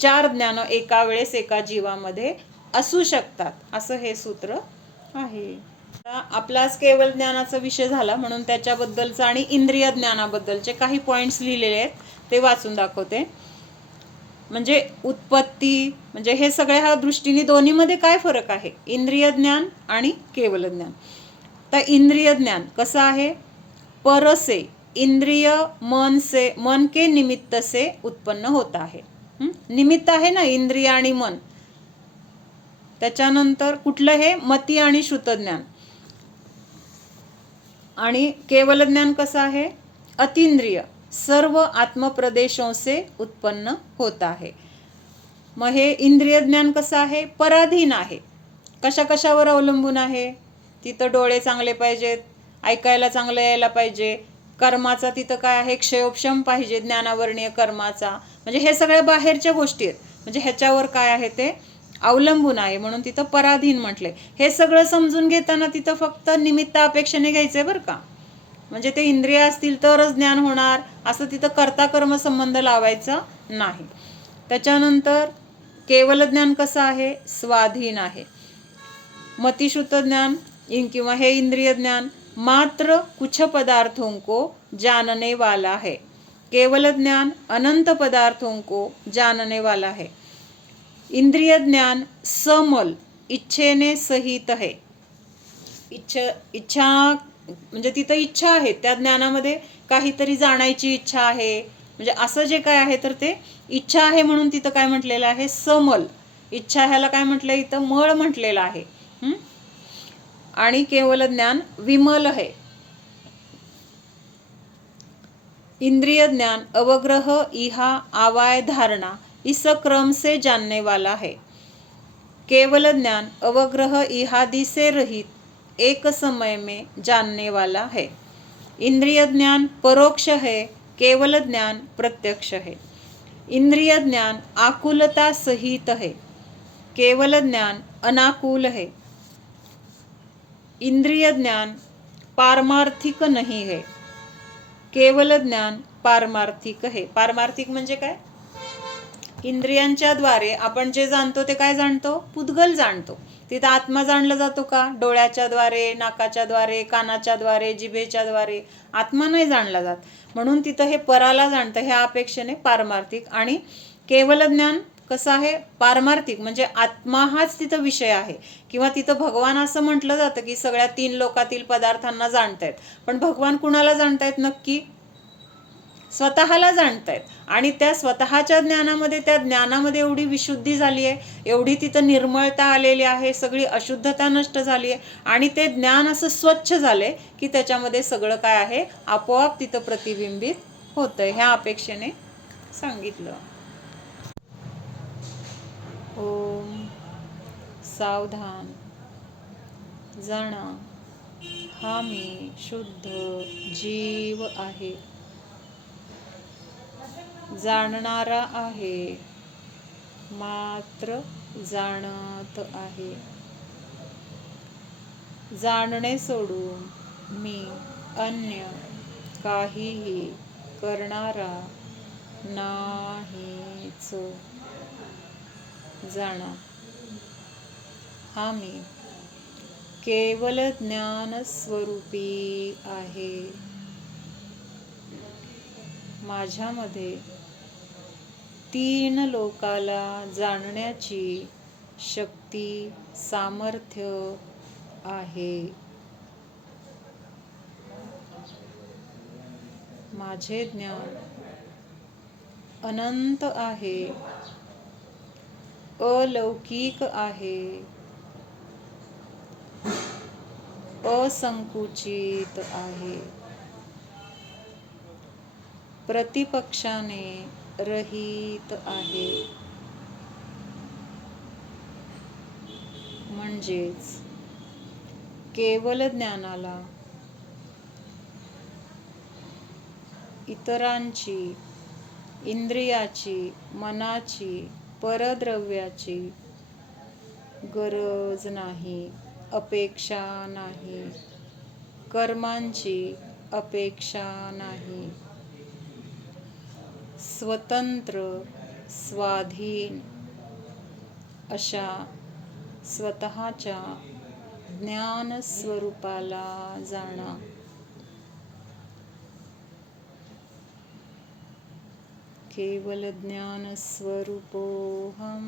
4 ज्ञान एका वेळेस एका जीवामध्ये असू शकतात, असं हे सूत्र आहे. आपलाच केवळ ज्ञानाचा विषय झाला म्हणून त्याच्याबद्दलचा आणि इंद्रिय ज्ञानाबद्दलचे काही पॉइंट्स लिहिलेले आहेत, ते वाचून दाखवते. म्हणजे उत्पत्ती, म्हणजे हे सगळ्या दृष्टीने दोन्हीमध्ये काय फरक आहे, इंद्रिय ज्ञान आणि केवल ज्ञान. तर इंद्रिय ज्ञान कसं आहे? पर से, इंद्रिय मन के निमित्त से उत्पन्न होता है. निमित्त आहे ना इंद्रिय आणि मन. त्याच्यानंतर कुठलं हे? मती आणि श्रुतज्ञान. आणि केवल ज्ञान कसं आहे? अतींद्रिय, सर्व आत्मप्रदेशों से उत्पन्न होता है. मग हे इंद्रिय ज्ञान कसं आहे? पराधीन आहे. कशा कशावर अवलंबून आहे? तिथं डोळे चांगले पाहिजेत, ऐकायला चांगलं यायला पाहिजे, कर्माचा तिथं काय आहे? क्षयोपशम पाहिजे, ज्ञानावर्णीय कर्माचा. म्हणजे हे सगळ्या बाहेरच्या गोष्टी आहेत, म्हणजे ह्याच्यावर काय आहे ते अवलंबून आहे, म्हणून तिथं पराधीन म्हटलंय. हे सगळं समजून घेताना तिथं फक्त निमित्त अपेक्षेने घ्यायचंय बरं का. म्हणजे ते इंद्रिय असतील तरच ज्ञान होणार असं तिथं कर्ता कर्म संबंध लावायचा नाही. त्याच्यानंतर केवल ज्ञान कसं आहे? स्वाधीन आहे. मतिश्रुत ज्ञान किंवा हे इंद्रिय ज्ञान मात्र कुछ पदार्थों को जानने वाला है. केवल ज्ञान अनंत पदार्थों को जानने वाला है. इंद्रिय ज्ञान समल, इच्छेने सहित है. इच्छा म्हणजे तिथं इच्छा आहे, त्या ज्ञानामध्ये काहीतरी जाणायची इच्छा आहे, म्हणजे असं जे काय आहे तर ते इच्छा आहे, म्हणून तिथं काय म्हटलेलं आहे? समल. इच्छा ह्याला काय म्हटलं इथं? मळ म्हटलेलं आहे. आणि केवल ज्ञान विमल है. इंद्रिय ज्ञान अवग्रह, इहा, आवाय, धारणा इस क्रम से जानने वाला है. केवल ज्ञान अवग्रह इहादि से रहित एक समय में जानने वाला है. इंद्रिय ज्ञान परोक्ष है, केवल ज्ञान प्रत्यक्ष है. इंद्रिय ज्ञान आकुलता सहित है, केवल ज्ञान अनाकुल है. इंद्रिय ज्ञान पारमार्थिक नहीं है, केवल ज्ञान पारमार्थिक है. पारमार्थिक म्हणजे काय? इंद्रियांच्या द्वारे आपण जे जाणतो ते काय जाणतो? पुद्गल जाणतो. तिथं आत्मा जाणला जातो का? डोळ्याच्या द्वारे, नाकाच्या द्वारे, कानाच्या द्वारे, जिभेच्या द्वारे आत्मा नाही जाणला जात. म्हणून तिथं हे पराला जाणतं, ह्या अपेक्षेने पारमार्थिक. आणि केवल ज्ञान कसं आहे? पारमार्थिक म्हणजे आत्मा हाच तिथं विषय आहे. किंवा तिथं भगवान असं म्हटलं जातं की सगळ्या 3 लोकातील पदार्थांना जाणतायत, पण भगवान कुणाला जाणतायत नक्की? स्वतःला जाणतायत आणि त्या स्वतःच्या ज्ञानामध्ये, त्या ज्ञानामध्ये एवढी विशुद्धी झाली आहे, एवढी तिथं निर्मळता आलेली आहे, सगळी अशुद्धता नष्ट झाली आहे आणि ते ज्ञान असं स्वच्छ झालंय की त्याच्यामध्ये सगळं काय आहे आपोआप तिथं प्रतिबिंबित होतंय. ह्या अपेक्षेने सांगितलं. ओम सावधान, जाणा हा मी शुद्ध जीव आहे, जाणणारा आहे, मात्र जाणत आहे. जाणणे सोडून मी अन्य काहीही करणारा नाहीच. जाणा हा मी केवल ज्ञान स्वरूपी आहे. माझ्यामध्ये 3 लोकाला जाणण्याची शक्ती, सामर्थ्य आहे. माझे ज्ञान अनंत आहे, अलौकिक आहे, असंकुचित आहे, प्रतिपक्षाने रहित आहे. म्हणजेच केवल ज्ञानाला इतरांची, इंद्रियाची, मनाची, परद्रव्याची गरज नाही, अपेक्षा नाही, कर्मांची अपेक्षा नाही. स्वतंत्र, स्वाधीन अशा स्वतःच्या ज्ञान स्वरूपाला जाणा. केवल ज्ञान स्वरूपोऽहम्.